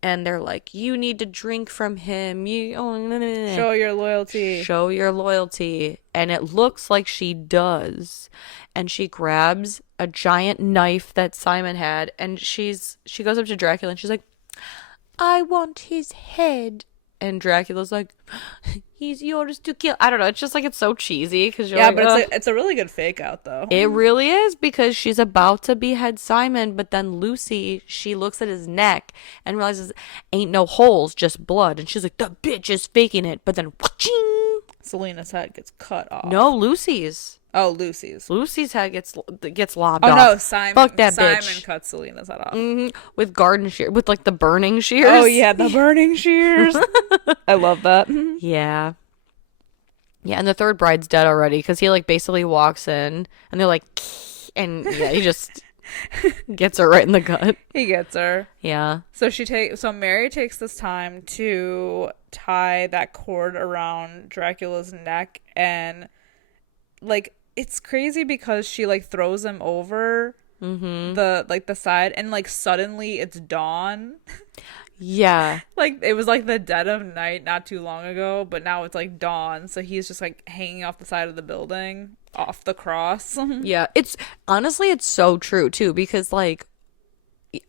and they're like, you need to drink from him. Show your loyalty. Show your loyalty. And it looks like she does. And she grabs a giant knife that Simon had, and she goes up to Dracula and she's like, I want his head. And Dracula's like, he's yours to kill. I don't know. It's just like, it's so cheesy. Cause you're but it's a really good fake out, though. It really is, because she's about to behead Simon, but then Lucy, she looks at his neck and realizes ain't no holes, just blood. And she's like, the bitch is faking it. But then, wha-ching! Selina's head gets cut off. No, Lucy's. Oh, Lucy's. Lucy's head gets lobbed off. Oh, no, Simon. Fuck that bitch. Simon cuts Selina's head off. With garden shears. With, like, the burning shears. Oh, yeah, the burning shears. I love that. Yeah. Yeah, and the third bride's dead already, because he, like, basically walks in, and they're like, and, yeah, he just gets her right in the gut. He gets her. Yeah. So Mary takes this time to tie that cord around Dracula's neck, and, like, it's crazy because she like throws him over the side, and like suddenly it's dawn. Yeah. Like it was like the dead of night not too long ago, but now it's like dawn, so he's just like hanging off the side of the building, off the cross. Yeah, it's honestly, it's so true too, because like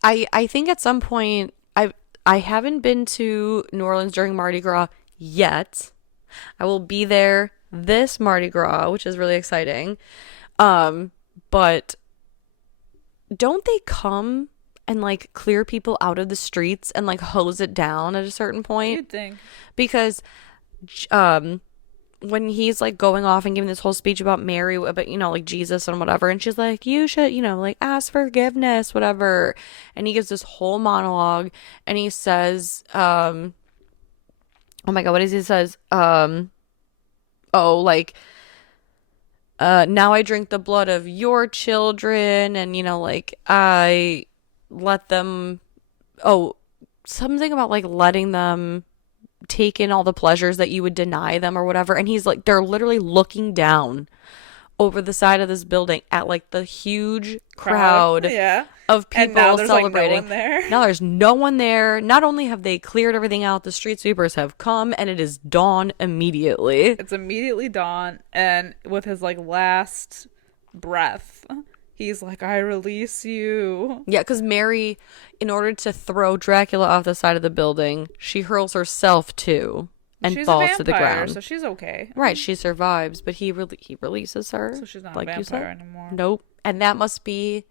I think at some point I haven't been to New Orleans during Mardi Gras yet. I will be there this Mardi Gras, which is really exciting. But don't they come and like clear people out of the streets and like hose it down at a certain point? You'd think. Because when he's like going off and giving this whole speech about Mary, about, you know, like Jesus and whatever, and she's like, you should, you know, like ask forgiveness, whatever. And he gives this whole monologue, and he says, oh my God, what is he says? Now I drink the blood of your children, and, you know, like, I let them, something about, like, letting them take in all the pleasures that you would deny them or whatever. And he's like, they're literally looking down over the side of this building at, like, the huge crowd of people celebrating. Like, no one there. Now there's no one there. Not only have they cleared everything out, the street sweepers have come, and it is dawn immediately. It's immediately dawn, and with his like last breath, he's like, I release you. Yeah, because Mary, in order to throw Dracula off the side of the building, she hurls herself too and she's falls a vampire, to the ground. So she's okay. Right, she survives, but he releases her. So she's not a vampire anymore. Nope. And that must be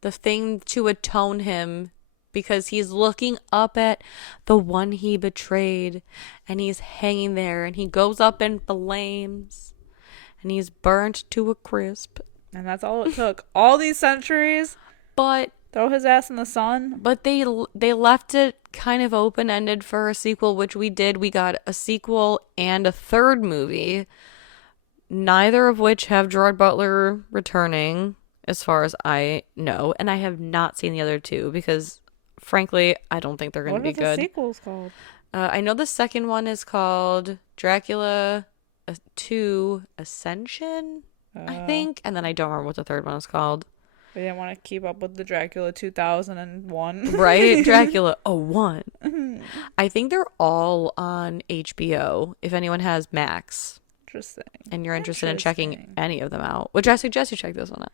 the thing to atone him because he's looking up at the one he betrayed, and he's hanging there, and he goes up in flames, and he's burnt to a crisp. And that's all it took. All these centuries. But throw his ass in the sun. But they left it kind of open-ended for a sequel, which we did. We got a sequel and a third movie, neither of which have Gerard Butler returning, as far as I know. And I have not seen the other two because, frankly, I don't think they're going to be good. What are the sequels called? I know the second one is called Dracula 2 Ascension, I think. And then I don't remember what the third one is called. They didn't want to keep up with the Dracula 2001. Right? Dracula 01. I think they're all on HBO, if anyone has Max. Interesting. And you're interested in checking any of them out, which I suggest you check this one out.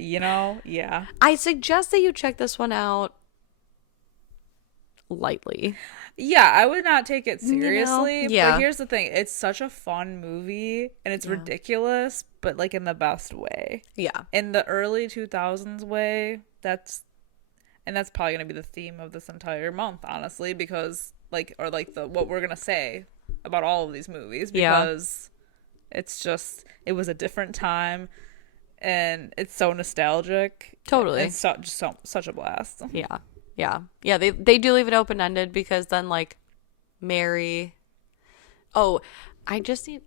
Yeah. I suggest that you check this one out lightly. Yeah, I would not take it seriously. Yeah. But here's the thing. It's such a fun movie, and it's ridiculous, but like in the best way. Yeah. In the early 2000s way, that's probably going to be the theme of this entire month, honestly, because what we're going to say about all of these movies, because it's just, it was a different time, and it's so nostalgic. Totally. It's such a blast. Yeah. Yeah, they do leave it open-ended because then, like, Mary... Oh, I just need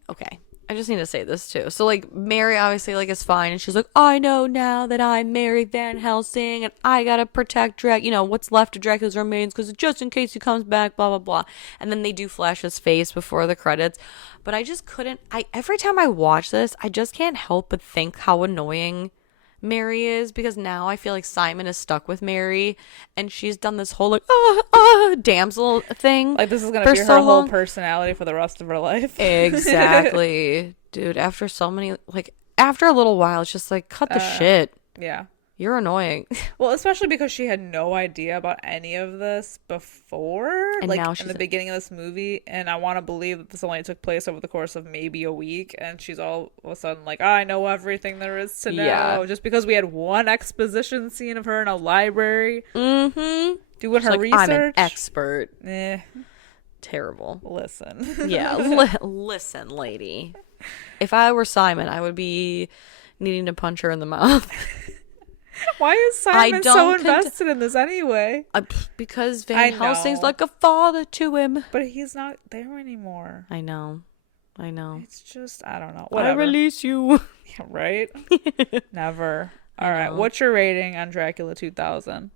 to say this, too. So, like, Mary obviously, like, is fine, and she's like, I know now that I'm Mary Van Helsing, and I gotta protect what's left of Dracula's remains, because just in case he comes back, blah, blah, blah. And then they do flash his face before the credits. But I just couldn't... every time I watch this, I just can't help but think how annoying Mary is, because now I feel like Simon is stuck with Mary, and she's done this whole like damsel thing. Like this is gonna be her whole personality for the rest of her life. Exactly. Dude, after a little while, it's just like, cut the shit. Yeah. You're annoying. Well, especially because she had no idea about any of this before, and now she's in the beginning of this movie. And I want to believe that this only took place over the course of maybe a week. And she's all of a sudden like, I know everything there is to know. Yeah. Just because we had one exposition scene of her in a library. Mm-hmm. Doing her research. I'm an expert. Terrible. Listen. Yeah. Listen, lady. If I were Simon, I would be needing to punch her in the mouth. Why is Simon so invested in this anyway? Because Van Helsing's like a father to him. But he's not there anymore. I know. It's just, I don't know. Whatever. I release you. Yeah, right? Never. All right. What's your rating on Dracula 2000?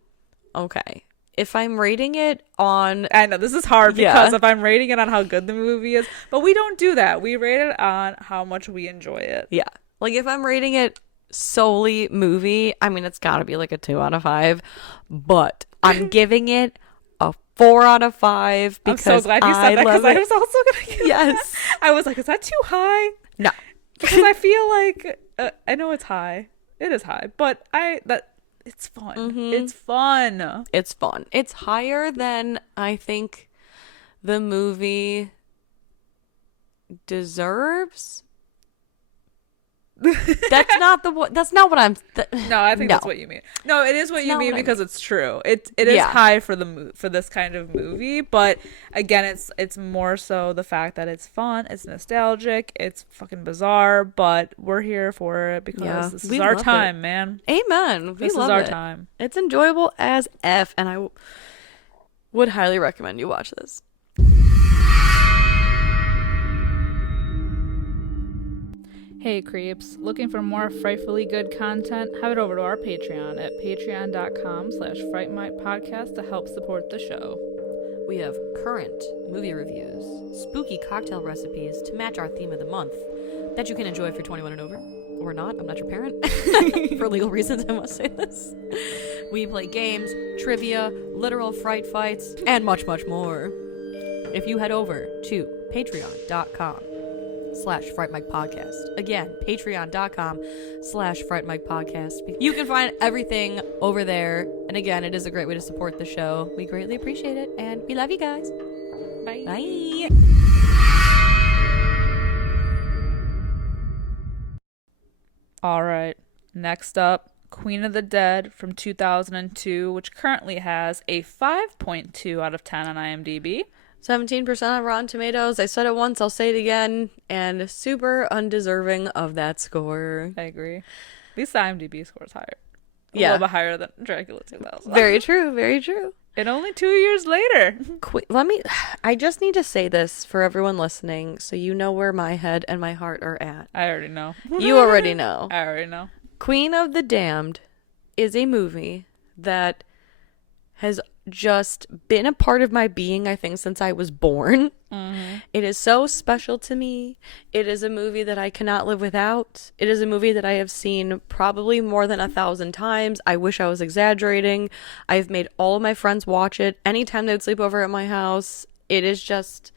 Okay. If I'm rating it on... I know, this is hard because if I'm rating it on how good the movie is, but we don't do that. We rate it on how much we enjoy it. Yeah. Like if I'm rating it solely movie, I mean, it's got to be like a 2 out of 5, but I'm giving it a 4 out of 5 because I'm so glad you said that, because I was also gonna give yes that. I was like, is that too high? No, because I feel like I know it's high. It is high, but it's fun. Mm-hmm. It's fun. It's higher than I think the movie deserves. That's not what I'm no, I think that's what you mean. No, it is what you mean because it's true. It is high for this kind of movie, but again, it's more so the fact that it's fun, it's nostalgic, it's fucking bizarre, but we're here for it because this is our time, man. Amen. This is our time. It's enjoyable as F, and I would highly recommend you watch this. Hey creeps, looking for more frightfully good content? Head over to our Patreon at patreon.com/Fright Mic podcast to help support the show. We have current movie reviews, spooky cocktail recipes to match our theme of the month that you can enjoy if you're 21 and over. Or not, I'm not your parent. For legal reasons, I must say this. We play games, trivia, literal fright fights, and much, much more. If you head over to patreon.com/Fright Mic podcast. Again, patreon.com/Fright Mic podcast. You can find everything over there. And again, it is a great way to support the show. We greatly appreciate it. And we love you guys. Bye. Bye. All right. Next up, Queen of the Dead from 2002, which currently has a 5.2 out of 10 on IMDb. 17% on Rotten Tomatoes. I said it once, I'll say it again, and super undeserving of that score. I agree. At least the IMDb score is higher. A little bit higher than Dracula 2000. Very true, very true. And only 2 years later. I just need to say this for everyone listening so you know where my head and my heart are at. I already know. You already know. I already know. Queen of the Damned is a movie that has just been a part of my being, I think, since I was born. Mm-hmm. It is so special to me. It is a movie that I cannot live without. It is a movie that I have seen probably more than 1,000 times. I wish I was exaggerating. I've made all of my friends watch it anytime they would sleep over at my house. It is just...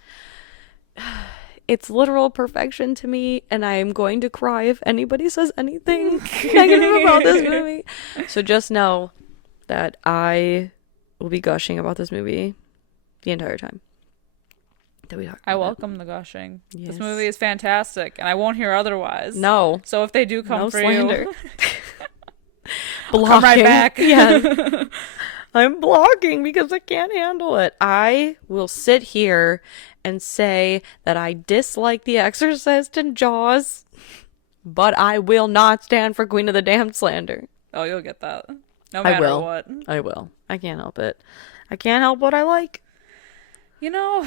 It's literal perfection to me, and I am going to cry if anybody says anything negative about this movie. So just know that I will be gushing about this movie the entire time that we talk about. I welcome the gushing. Yes. This movie is fantastic, and I won't hear otherwise. No. So if they do come for slander. You, come right back. Yeah. I'm blocking because I can't handle it. I will sit here and say that I dislike The Exorcist and Jaws, but I will not stand for Queen of the Damned slander. Oh, you'll get that. No matter what. I will. I can't help it. I can't help what I like. You know,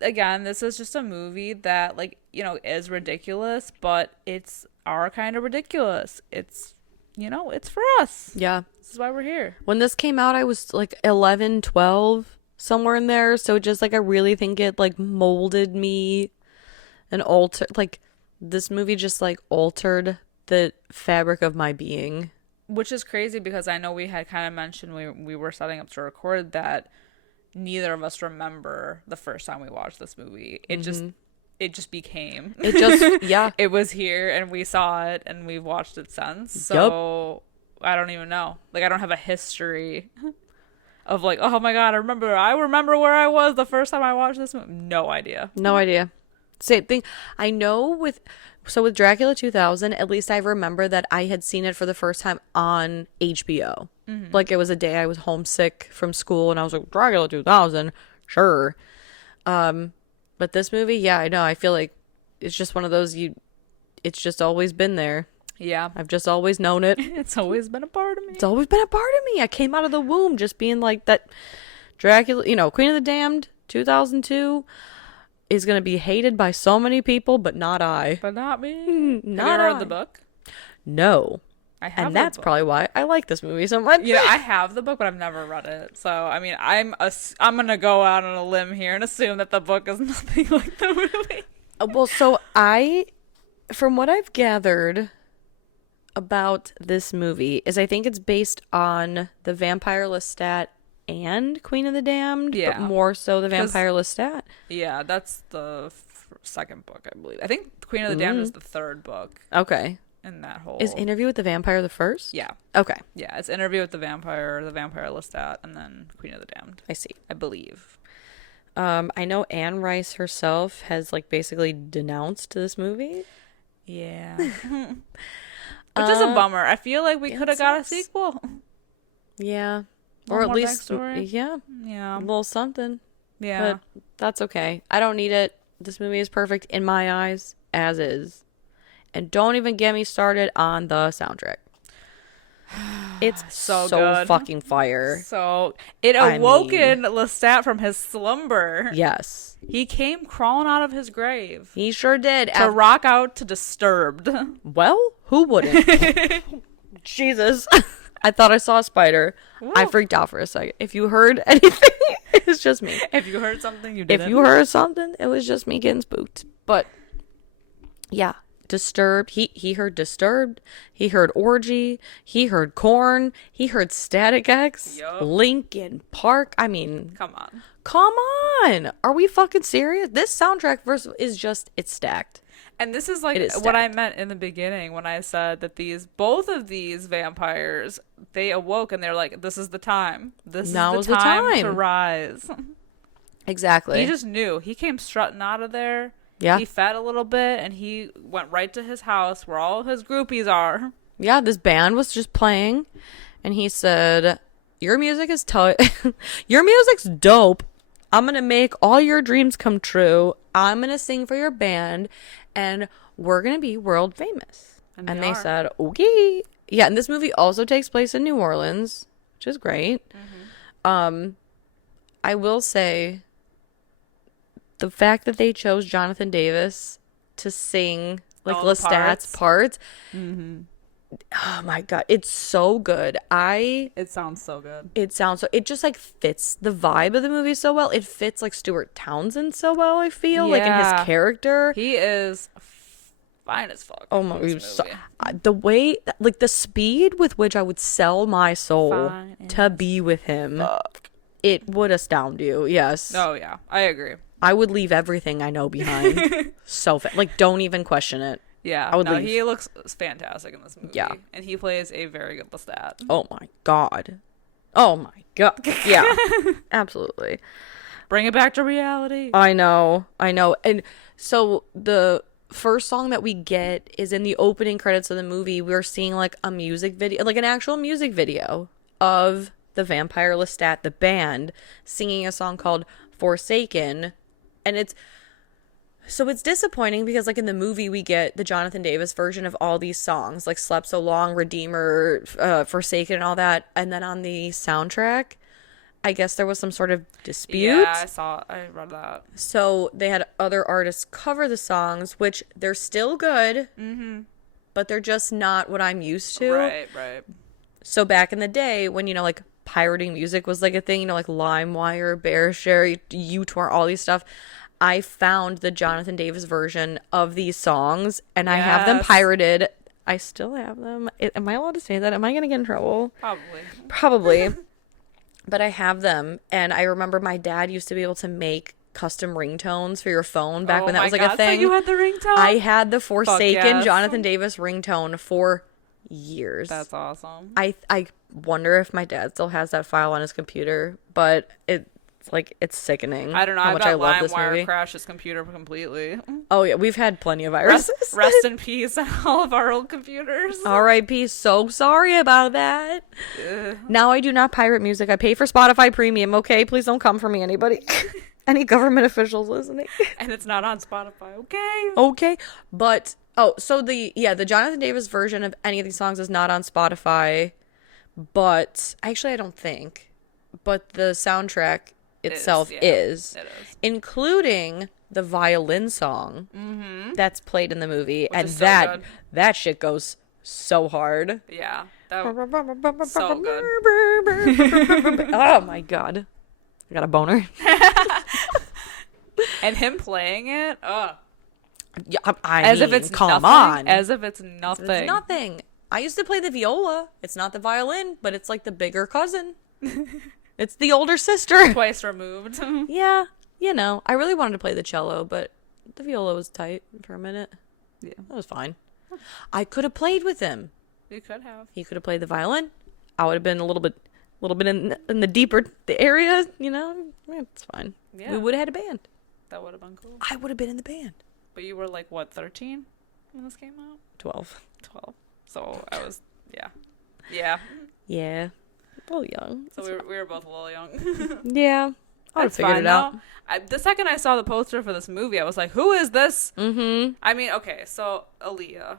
again, this is just a movie that, like, you know, is ridiculous, but it's our kind of ridiculous. It's, you know, it's for us. Yeah. This is why we're here. When this came out, I was like 11, 12, somewhere in there. So just like, I really think it like molded me and altered, like this movie just like altered the fabric of my being. Which is crazy because I know we had kind of mentioned we were setting up to record that neither of us remember the first time we watched this movie. It just became. It just, yeah. It was here and we saw it and we've watched it since. So I don't even know. Like, I don't have a history of like, oh my God, I remember where I was the first time I watched this movie. No idea. No idea. Same thing. I know with Dracula 2000, at least I remember that I had seen it for the first time on HBO. Mm-hmm. Like, it was a day I was homesick from school and I was like, Dracula 2000, sure. But this movie, yeah, I know. I feel like it's just one of those, it's just always been there. Yeah. I've just always known it. It's always been a part of me. It's always been a part of me. I came out of the womb just being like that Dracula, you know, Queen of the Damned 2002 is going to be hated by so many people, but not I. But not me. Not Have you read the book? No. I have. And that's probably why I like this movie so much. Yeah, I have the book, but I've never read it. So, I mean, I'm going to go out on a limb here and assume that the book is nothing like the movie. Well, so from what I've gathered about this movie is I think it's based on the Vampire Lestat and Queen of the Damned, but more so the Vampire Lestat. Yeah, that's the second book, I believe. I think Queen of the Damned is the third book. Okay. In that whole... Is Interview with the Vampire the first? Yeah. Okay. Yeah, it's Interview with the Vampire Lestat, and then Queen of the Damned. I see. I believe. I know Anne Rice herself has like basically denounced this movie. Yeah. Which is a bummer. I feel like we could have got a sequel. Yeah. Or at least, yeah, a little something. Yeah. But that's okay. I don't need it. This movie is perfect in my eyes, as is. And don't even get me started on the soundtrack. It's so fucking fire. So it awoken Lestat from his slumber. Yes. He came crawling out of his grave. He sure did. To rock out to Disturbed. Well, who wouldn't? Jesus. I thought I saw a spider. Ooh. I freaked out for a second. If you heard anything, it was just me. If you heard something, you didn't. If you heard something, it was just me getting spooked. But yeah. Disturbed. He heard Disturbed. He heard Orgy. He heard Korn. He heard Static X. Yep. Linkin Park. I mean, come on. Are we fucking serious? This soundtrack verse is just, it's stacked. And this is like what I meant in the beginning when I said that both of these vampires, they awoke and they're like, this is the time. This is the time to rise. Exactly. He just knew. He came strutting out of there. Yeah. He fed a little bit and he went right to his house where all his groupies are. Yeah, this band was just playing, and he said, "Your music is your music's dope. I'm gonna make all your dreams come true. I'm gonna sing for your band, and we're gonna be world famous." And they said, "Okay." Yeah, and this movie also takes place in New Orleans, which is great. I will say, the fact that they chose Jonathan Davis to sing like Lestat's parts. Oh my god, it's so good. It sounds so good. It just like fits the vibe of the movie so well. It fits like Stuart Townsend so well, I feel, like in his character. He is fine as fuck. Oh my, the way, like the speed with which I would sell my soul to be with him, it would astound you. Yes. Oh yeah, I agree. I would leave everything I know behind. Like, don't even question it. Yeah, I would leave. He looks fantastic in this movie. Yeah. And he plays a very good Lestat. Oh my god. Oh my god. Yeah. Absolutely. Bring it back to reality. I know. And so the first song that we get is in the opening credits of the movie. We're seeing like a music video, like an actual music video of the Vampire Lestat, the band, singing a song called Forsaken. And it's disappointing because like in the movie we get the Jonathan Davis version of all these songs, like Slept So Long, Redeemer, Forsaken, and all that. And then on the soundtrack, I guess there was some sort of dispute. Yeah, I read that. So they had other artists cover the songs, which they're still good, but they're just not what I'm used to. Right. So back in the day when, like pirating music was like a thing, like LimeWire, BearShare, uTorrent, all these stuff, I found the Jonathan Davis version of these songs, and I have them pirated. I still have them. Am I allowed to say that? Am I going to get in trouble? Probably. But I have them, and I remember my dad used to be able to make custom ringtones for your phone back when that was like a thing. So you had the ringtone? I had the Forsaken Jonathan Davis ringtone for years. That's awesome. I wonder if my dad still has that file on his computer, but it's sickening. I don't know how much I love this movie. LimeWire crashed his computer completely. Oh yeah, we've had plenty of viruses. Rest in peace on all of our old computers. R.I.P. So sorry about that. Now I do not pirate music. I pay for Spotify Premium. Okay, please don't come for me, anybody. Any government officials listening. And it's not on Spotify. Okay, but so the Jonathan Davis version of any of these songs is not on Spotify, but actually I don't think. But the soundtrack itself is, including the violin song that's played in the movie. Which and that shit goes so hard. Yeah, so good. Oh my god, I got a boner. And him playing it, yeah, as if it's nothing. As if it's nothing. It's nothing. I used to play the viola. It's not the violin, but it's like the bigger cousin. It's the older sister. Twice removed. Yeah. I really wanted to play the cello, but the viola was tight for a minute. Yeah. That was fine. I could have played with him. You could have. He could have played the violin. I would have been a little bit in the deeper the area, It's fine. Yeah. We would have had a band. That would have been cool. I would have been in the band. But you were like, what, 13 when this came out? 12. So I was, yeah. Yeah. Yeah. A little young. So we were both a little young. Yeah. I would have figured it out. The second I saw the poster for this movie, I was like, who is this? Mm-hmm. I mean, okay, so Aaliyah,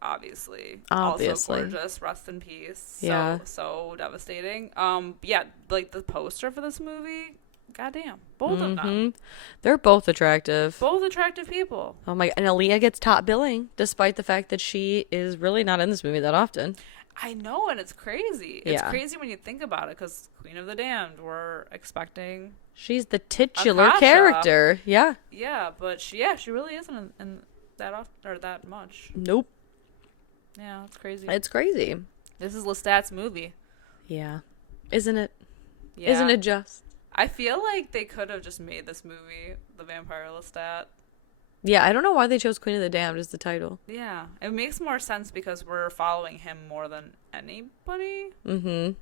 obviously. Also gorgeous. Rest in peace. Yeah. So devastating. Yeah, like the poster for this movie, goddamn. Both of them. They're both attractive. Both attractive people. Oh my, and Aaliyah gets top billing, despite the fact that she is really not in this movie that often. I know, and it's crazy. It's crazy when you think about it, because Queen of the Damned, we're expecting... She's the titular character. Yeah. Yeah, but she really isn't in that often, or that much. Nope. Yeah, it's crazy. It's crazy. This is Lestat's movie. Yeah. Isn't it? Yeah. Isn't it just? I feel like they could have just made this movie The Vampire Lestat. Yeah, I don't know why they chose Queen of the Damned as the title. Yeah, it makes more sense because we're following him more than anybody. Mm-hmm.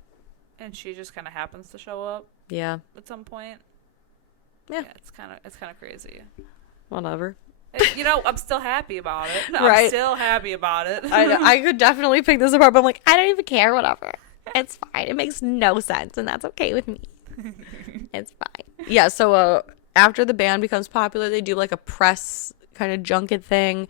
And she just kind of happens to show up. Yeah. At some point. Yeah. It's kind of crazy. Whatever. You know, I'm still happy about it. Right. I'm still happy about it. I could definitely pick this apart, but I'm like, I don't even care, whatever. It's fine. It makes no sense, and that's okay with me. It's fine. Yeah, so after the band becomes popular, they do like a press kind of junket thing,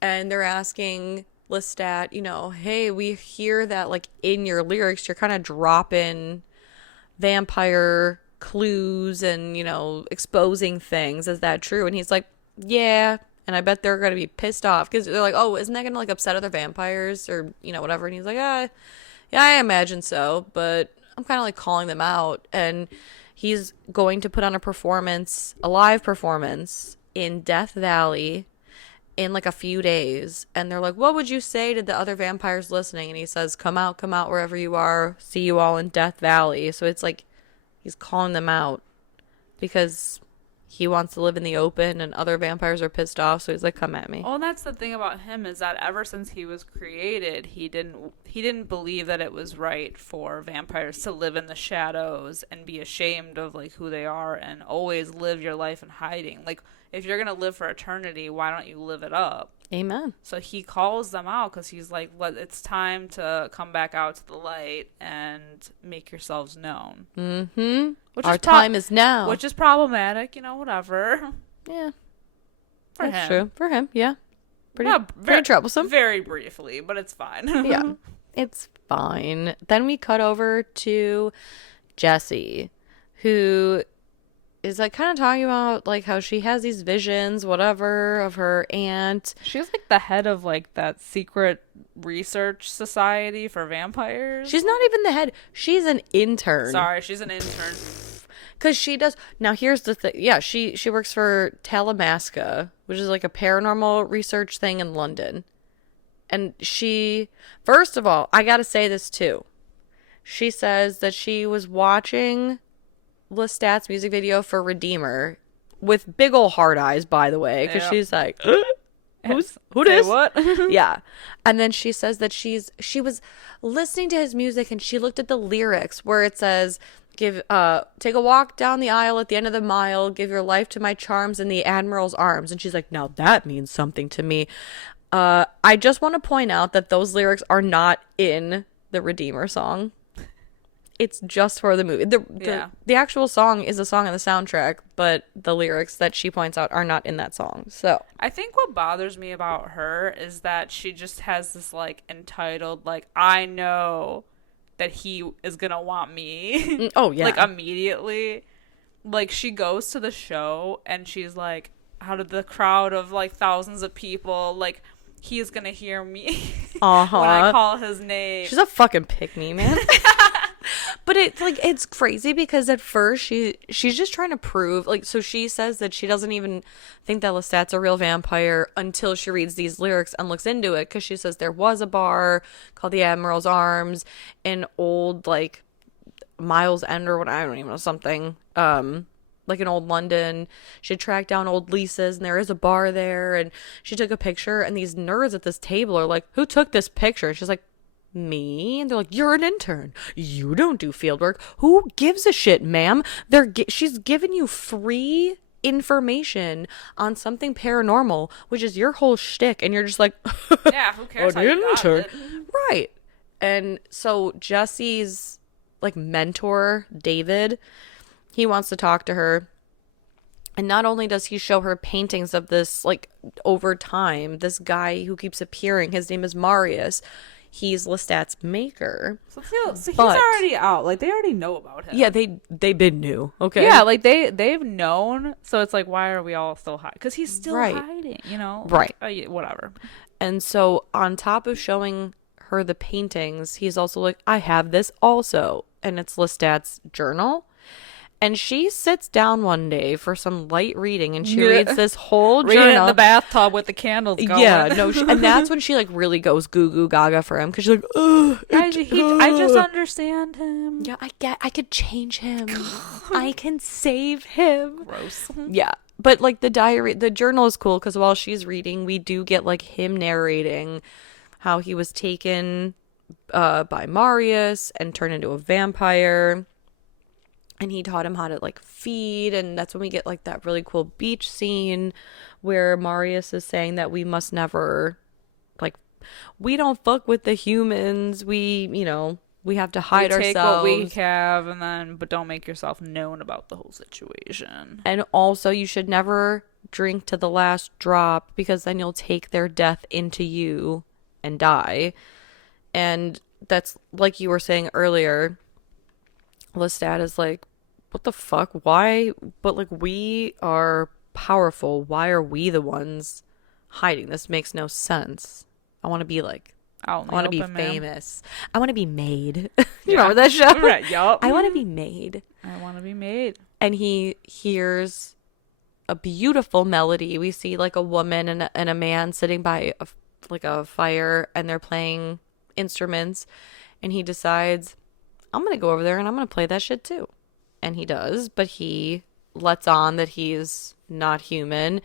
and they're asking Lestat, you know, hey, we hear that like in your lyrics, you're kind of dropping vampire clues and, you know, exposing things. Is that true? And he's like, yeah. And I bet they're going to be pissed off because they're like, oh, isn't that going to like upset other vampires or, you know, whatever. And he's like, yeah, I imagine so. But I'm kind of like calling them out. And he's going to put on a live performance in Death Valley in like a few days. And they're like, what would you say to the other vampires listening? And he says, come out wherever you are. See you all in Death Valley. So it's like he's calling them out because he wants to live in the open and other vampires are pissed off. So he's like, come at me. Well, that's the thing about him is that ever since he was created, he didn't believe that it was right for vampires to live in the shadows and be ashamed of like who they are and always live your life in hiding. Like, if you're going to live for eternity, why don't you live it up? Amen. So he calls them out because he's like, it's time to come back out to the light and make yourselves known. Mm-hmm. Our time is now. Which is problematic, you know, whatever. Yeah. That's him. True. For him, yeah. Very troublesome. Very briefly, but it's fine. Yeah. It's fine. Then we cut over to Jessie, who is like kind of talking about like how she has these visions, whatever, of her aunt. She's like the head of like that secret research society for vampires. She's not even the head. She's an intern. Sorry, she's an intern. Because she does. Now, here's the thing. Yeah, she works for Talamasca, which is like a paranormal research thing in London. And first of all, I got to say this too. She says that she was watching Lestat's music video for Redeemer with big ol' hard eyes, by the way, because she's like, who this? What? Yeah. And then she says that she was listening to his music and she looked at the lyrics where it says, take a walk down the aisle at the end of the mile, give your life to my charms in the Admiral's arms. And she's like, now that means something to me. I just want to point out that those lyrics are not in the Redeemer song. It's just for the movie. The actual song is a song on the soundtrack, but the lyrics that she points out are not in that song. So I think what bothers me about her is that she just has this like entitled, like, I know that he is gonna want me. Oh yeah. Like immediately. Like she goes to the show and she's like, out of the crowd of like thousands of people, like he is gonna hear me when I call his name. She's a fucking pick-me, man. But it's crazy because at first she's just trying to prove, like, so she says that she doesn't even think that Lestat's a real vampire until she reads these lyrics and looks into it, because she says there was a bar called the Admiral's Arms in old like Miles End or what, I don't even know, something like in old London. She tracked down old leases and there is a bar there, and she took a picture and these nerds at this table are like, who took this picture? And she's like, me. And they're like, you're an intern, you don't do field work. Who gives a shit, ma'am? She's giving you free information on something paranormal, which is your whole shtick, and you're just like, yeah, who cares how you got it? Right. And so Jessie's like mentor, David, he wants to talk to her. And not only does he show her paintings of this, like, over time, this guy who keeps appearing, his name is Marius. He's Lestat's maker. So he's already out. Like, they already know about him. Yeah, they've been new. Okay. Yeah, like, they've known. So it's like, why are we all still hiding? Because he's still hiding, you know? Right. Whatever. And so on top of showing her the paintings, he's also like, I have this also. And it's Lestat's journal. And she sits down one day for some light reading, and she reads this whole journal. Read it in the bathtub with the candles going. Yeah, no, and that's when she like really goes goo goo gaga for him, because she's like, I just understand him. Yeah, I could change him. I can save him. Gross. Yeah, but like the journal is cool because while she's reading, we do get like him narrating how he was taken by Marius and turned into a vampire. and he taught him how to like feed, and that's when we get like that really cool beach scene where Marius is saying that we must never, like, we don't fuck with the humans, we have to hide ourselves. Take what we have, but don't make yourself known about the whole situation. And also, you should never drink to the last drop, because then you'll take their death into you and die. And that's like you were saying earlier, Lestat is like, what the fuck? Why? But like, we are powerful. Why are we the ones hiding? This makes no sense. I want to be like, I want to be famous. I want to be made. You remember that show? Right, yup. I want to be made. I want to be made. And he hears a beautiful melody. We see like a woman and a man sitting by a fire, and they're playing instruments. And he decides, I'm going to go over there and I'm going to play that shit too. And he does, but he lets on that he's not human.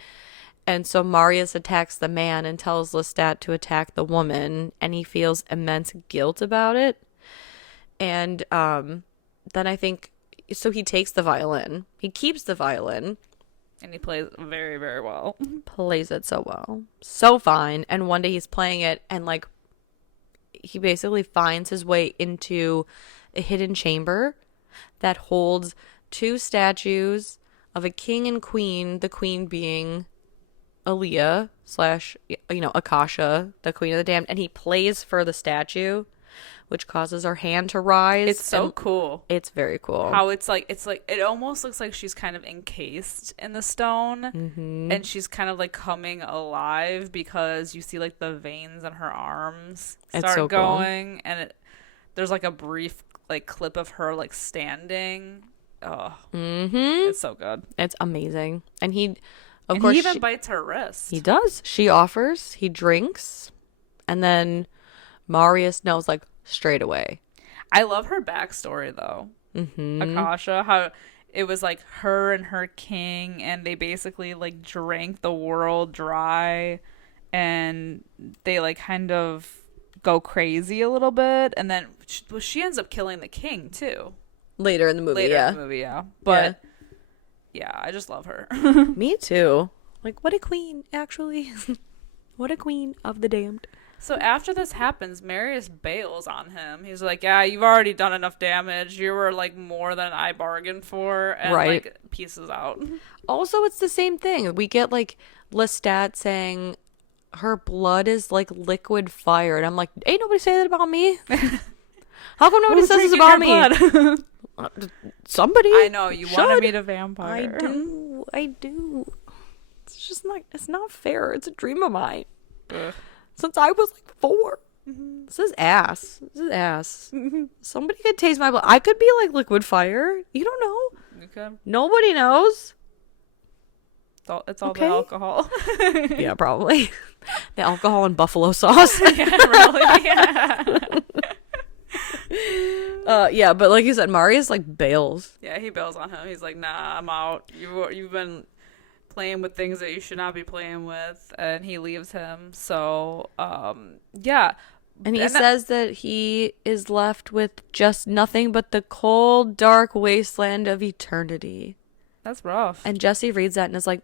And so Marius attacks the man and tells Lestat to attack the woman, and he feels immense guilt about it. And then I think, so he takes the violin. He keeps the violin. And he plays very, very well. Plays it so well. So fine. And one day he's playing it, and like, he basically finds his way into a hidden chamber that holds 2 statues of a king and queen, the queen being Aaliyah / Akasha, the queen of the damned, and he plays for the statue, which causes her hand to rise. It's so cool. It's very cool. How it's like it almost looks like she's kind of encased in the stone, and she's kind of like coming alive, because you see like the veins in her arms start going, and there's like a brief like clip of her like standing. Oh, it's so good. It's amazing. And he even bites her wrist. He does. She offers. He drinks, and then Marius knows like straight away. I love her backstory though. Akasha, how it was like her and her king, and they basically like drank the world dry, and they like kind of go crazy a little bit, and then she ends up killing the king too. Later in the movie, But yeah, I just love her. Me too. Like, what a queen, actually. What a queen of the damned. So after this happens, Marius bails on him. He's like, yeah, you've already done enough damage. You were like more than I bargained for. And like pieces out. Also, it's the same thing. We get like Lestat saying her blood is like liquid fire. And I'm like, ain't nobody say that about me. How come nobody says this about me? Somebody. I know, you want to meet a vampire. I do. It's just not, it's not fair. It's a dream of mine. Since I was like 4. This is ass. Somebody could taste my blood. I could be like liquid fire. You don't know. Okay. Nobody knows. It's all the alcohol. Yeah, probably. The alcohol and buffalo sauce. Yeah, really. Yeah. Yeah, but like you said, Marius like bails. Yeah, he bails on him. He's like, nah, I'm out. You've been playing with things that you should not be playing with, and he leaves him. So yeah, and he says that he is left with just nothing but the cold, dark wasteland of eternity. That's rough. And Jesse reads that and is like,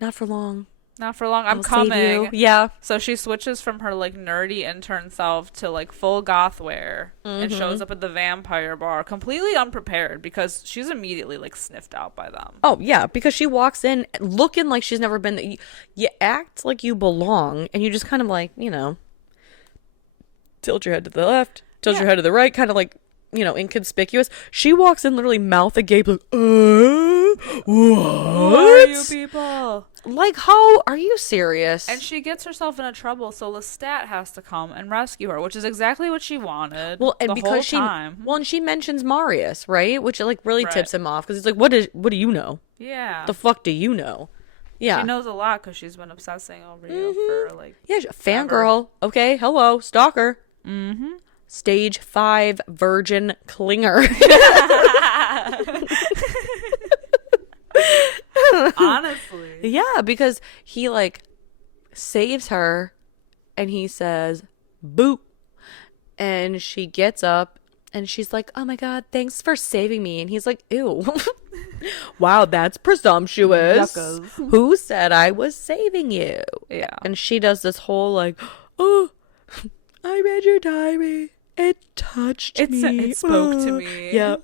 not for long. Not for long. I'm coming. Yeah. So she switches from her like nerdy intern self to like full goth wear, and shows up at the vampire bar completely unprepared, because she's immediately like sniffed out by them. Oh yeah, because she walks in looking like she's never been there. You act like you belong, and you just kind of like, tilt your head to the left, tilt your head to the right, kind of like, inconspicuous. She walks in literally mouth agape, like, what? Who are you people? Like, how are you serious? And she gets herself into trouble, so Lestat has to come and rescue her, which is exactly what she wanted. Well, and because and she mentions Marius, right? Which like really tips him off, because it's like, what do you know? Yeah. The fuck do you know? Yeah. She knows a lot because she's been obsessing over you for like. Yeah, fangirl. Okay, hello, stalker. Stage 5 virgin clinger. Honestly. Yeah, because he like saves her and he says, boo. And she gets up And she's like, oh my God, thanks for saving me. And he's like, ew. Wow, that's presumptuous. Yuckers. Who said I was saving you? Yeah. And she does this whole like, oh, I read your diary. It touched me. It spoke to me. Yeah.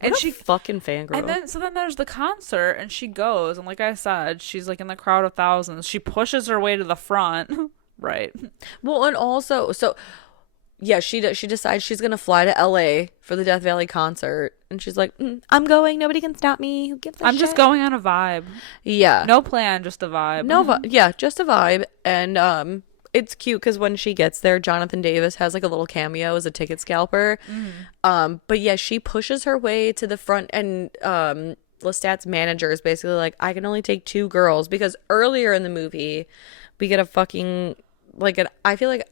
And she fucking fangirl. And then there's the concert, and she goes, and like I said, she's like in the crowd of thousands. She pushes her way to the front. Right. Well, and also, so yeah, she decides she's gonna fly to LA for the Death Valley concert, and she's like, I'm going. Nobody can stop me. Who gives a I'm shit? just going on a vibe. Yeah. No plan, just a vibe. Yeah, just a vibe. And it's cute because when she gets there, Jonathan Davis has like a little cameo as a ticket scalper. But yeah, she pushes her way to the front, and Lestat's manager is basically like, I can only take 2 girls, because earlier in the movie we get a fucking I feel like,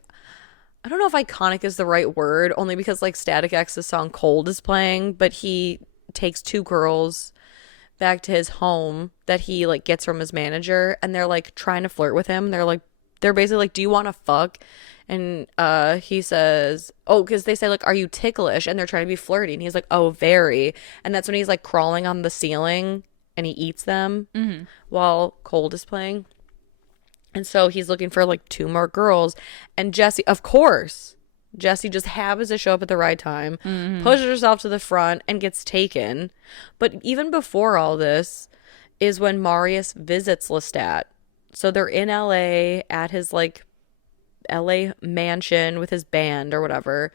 I don't know if iconic is the right word, only because like Static X's song Cold is playing, but he takes 2 girls back to his home that he like gets from his manager, and they're like trying to flirt with him. They're basically like, do you want to fuck? And he says, oh, because they say like, are you ticklish? And they're trying to be flirty, and he's like, oh, very. And that's when he's like crawling on the ceiling and he eats them while Cold is playing. And so he's looking for like 2 more girls, and Jessie just happens to show up at the right time, pushes herself to the front and gets taken. But even before all this is when Marius visits Lestat. So they're in LA at his like LA mansion with his band or whatever,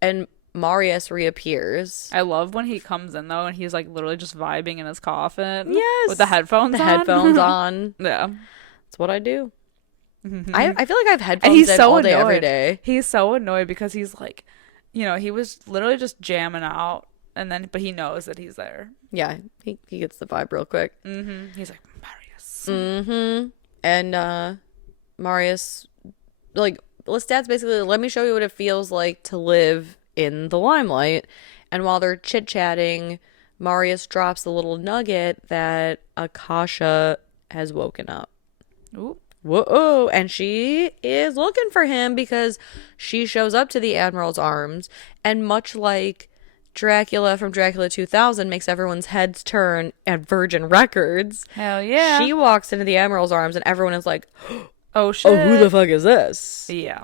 and Marius reappears. I love when he comes in though, and he's like literally just vibing in his coffin. Yes, with the headphones on. Yeah, that's what I do. I feel like I have headphones and he's in so all day annoyed. every day. He's so annoyed because he's like, he was literally just jamming out, but he knows that he's there. Yeah, he gets the vibe real quick. He's like, Marius. And Marius, like, Lestat's basically, let me show you what it feels like to live in the limelight. And while they're chit-chatting, Marius drops the little nugget that Akasha has woken up. Ooh. Whoa. And she is looking for him because she shows up to the Admiral's arms, and much like Dracula from Dracula 2000 makes everyone's heads turn at Virgin Records. Hell yeah. She walks into the Admiral's arms, and everyone is like, oh shit. Oh, who the fuck is this? Yeah.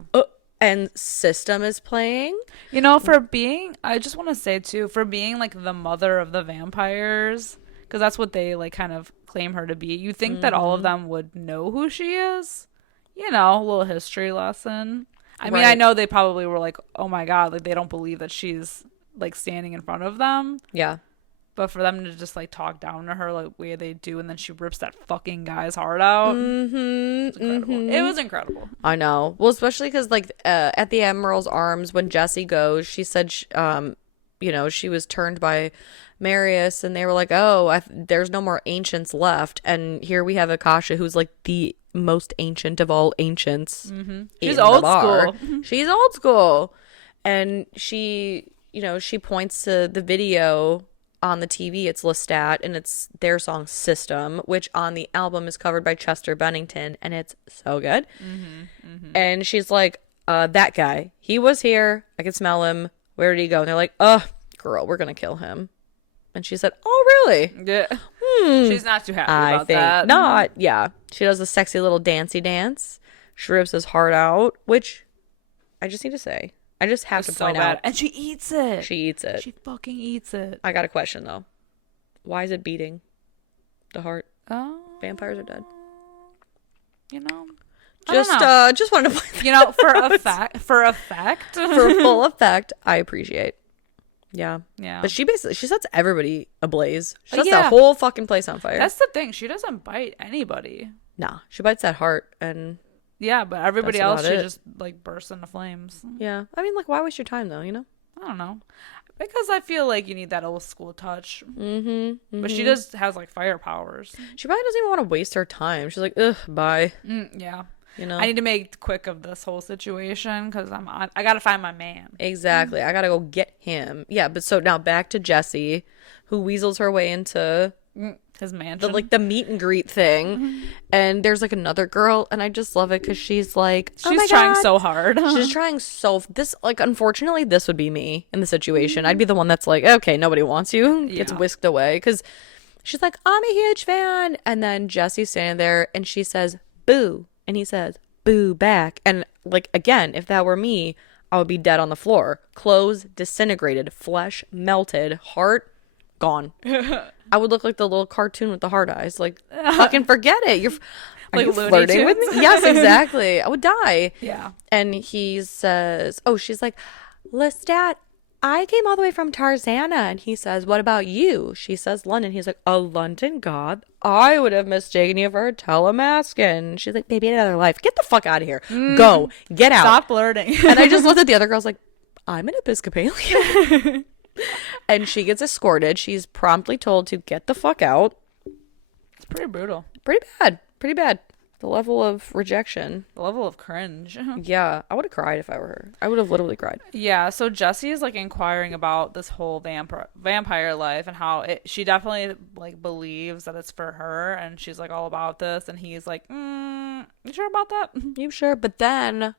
And System is playing. I just want to say too, for being like the mother of the vampires, because that's what they like kind of claim her to be. You think that all of them would know who she is? A little history lesson. I mean, I know they probably were like, oh my God, like they don't believe that she's like standing in front of them. Yeah. But for them to just like talk down to her like way they do, and then she rips that fucking guy's heart out. It was incredible. It was incredible. I know. Well, especially because like at the Admiral's arms, when Jessie goes, she said, she was turned by Marius, and they were like, oh, there's no more ancients left. And here we have Akasha, who's like the most ancient of all ancients. She's old school. She's old school. And she points to the video on the TV. It's Lestat, and it's their song System, which on the album is covered by Chester Bennington, and it's so good. And she's like, that guy, he was here. I could smell him. Where did he go? And they're like, girl, we're gonna kill him. And she said, oh, really? Yeah. She's not too happy about that. Not. Yeah. She does a sexy little dancey dance. She rips his heart out, which I just need to say, I just have to point out. And she eats it. She eats it. She fucking eats it. I got a question, though. Why is it beating? The heart? Oh. Vampires are dead. Just wanted to point that out. For full effect, I appreciate. Yeah. But she sets everybody ablaze. She sets that whole fucking place on fire. That's the thing. She doesn't bite anybody. Nah. She bites that heart, and yeah, but everybody else, she just like bursts into flames. Yeah. I mean, like, why waste your time though, I don't know. Because I feel like you need that old school touch. But she just has like fire powers. She probably doesn't even want to waste her time. She's like, ugh, bye. Yeah. I need to make quick of this whole situation because I gotta find my man. Exactly. I gotta go get him. Yeah, but so now back to Jessie, who weasels her way into His mansion. The meet and greet thing. And there's like another girl, and I just love it because she's like, she's trying so hard. She's trying so this like unfortunately this would be me in the situation. I'd be the one that's like, okay, nobody wants you. Gets whisked away because she's like, I'm a huge fan. And then Jesse's standing there and she says, boo. And he says, boo back. And like, again, if that were me, I would be dead on the floor. Clothes disintegrated, flesh melted, heart gone. I would look like the little cartoon with the hard eyes. Like, fucking forget it. Are you flirting with me? Yes, exactly. I would die. Yeah. And he says, she's like, Lestat, I came all the way from Tarzana. And he says, what about you? She says, London. He's like, a London god? I would have mistaken you for a Telemascan. She's like, baby, another life. Get the fuck out of here. Go. Get out. Stop flirting. And I just looked at the other girls like, I'm an Episcopalian. And she gets escorted. She's promptly told to get the fuck out. It's pretty brutal. Pretty bad. Pretty bad. The level of rejection. The level of cringe. Yeah. I would have cried if I were her. I would have literally cried. Yeah. So Jessie is like inquiring about this whole vampire life and how she definitely like believes that it's for her. And she's like all about this. And he's like, you sure about that? You sure? But then,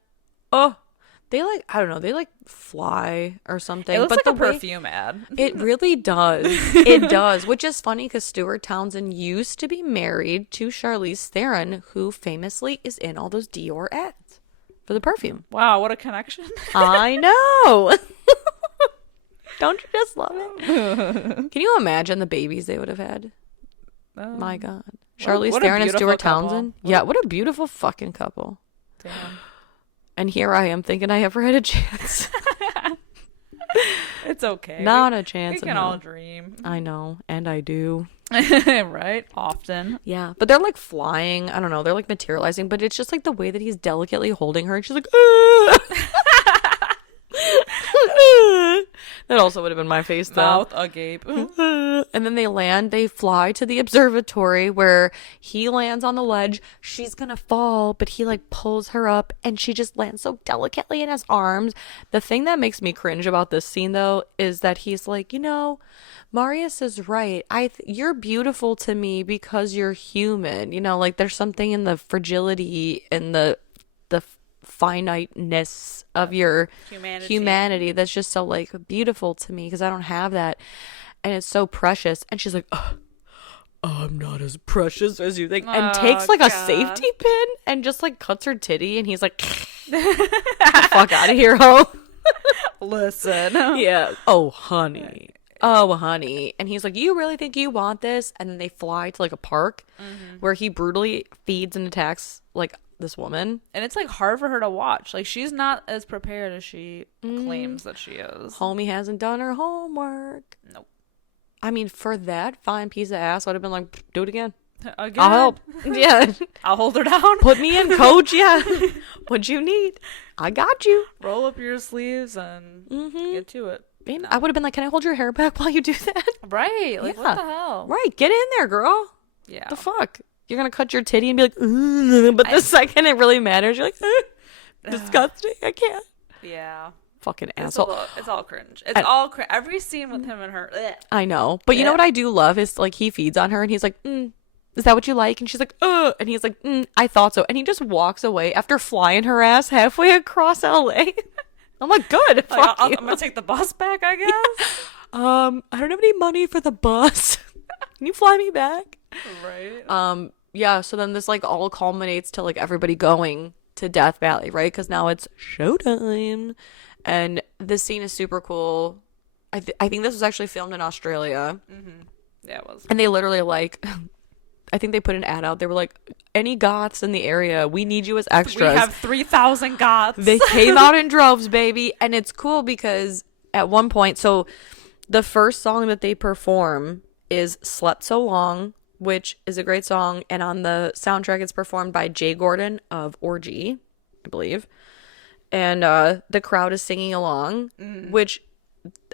they like, I don't know, they like fly or something. It looks but like a perfume ad. It really does. It does, which is funny because Stuart Townsend used to be married to Charlize Theron, who famously is in all those Dior ads for the perfume. Wow, what a connection. I know. Don't you just love it? Can you imagine the babies they would have had? My God. Charlize Theron and Stuart Townsend. Yeah, what a beautiful fucking couple. Damn. And here I am thinking I ever had a chance. It's okay. Not a chance. We can all dream. I know. And I do. Right? Often. Yeah. But they're like flying. I don't know. They're like materializing. But it's just like the way that he's delicately holding her. And she's like, that also would have been my face though. Mouth agape. And then they fly to the observatory where he lands on the ledge. She's gonna fall, but he like pulls her up and she just lands so delicately in his arms. The thing that makes me cringe about this scene though is that he's like, Marius is right. You're beautiful to me because you're human. Like there's something in the fragility and the finiteness of your humanity that's just so like beautiful to me because I don't have that, and it's so precious. And she's like, I'm not as precious as you think, and takes like a safety pin and just like cuts her titty, and he's like, get the fuck out of here, ho. Listen. Yeah. Oh honey, and he's like, you really think you want this? And then they fly to like a park where he brutally feeds and attacks like this woman, and it's like hard for her to watch. Like she's not as prepared as she claims that she is. Homie hasn't done her homework. Nope. I mean, for that fine piece of ass, I'd have been like, do it again. Again. I'll help. Yeah. I'll hold her down. Put me in, coach. Yeah. What you need, I got you. Roll up your sleeves and get to it. No. I would have been like, can I hold your hair back while you do that? Right. Like, what the hell? Right. Get in there, girl. Yeah. The fuck? You're going to cut your titty and be like, but the second it really matters, you're like, disgusting. I can't. Yeah. Fucking asshole. It's all cringe. It's all cringe. Every scene with him and her. I know. But you know what I do love is like he feeds on her and he's like, is that what you like? And she's like, and he's like, I thought so. And he just walks away after flying her ass halfway across LA. I'm like, good. I'm going to take the bus back, I guess. I don't have any money for the bus. Can you fly me back? Right. Yeah, so then this like all culminates to like everybody going to Death Valley, right? Because now it's showtime. And this scene is super cool. I think this was actually filmed in Australia. Yeah, it was. And they literally like, I think they put an ad out. They were like, any goths in the area, we need you as extras. We have 3,000 goths. They came out in droves, baby. And it's cool because at one point, so the first song that they perform is Slept So Long, which is a great song. And on the soundtrack, it's performed by Jay Gordon of Orgy, I believe. And the crowd is singing along, which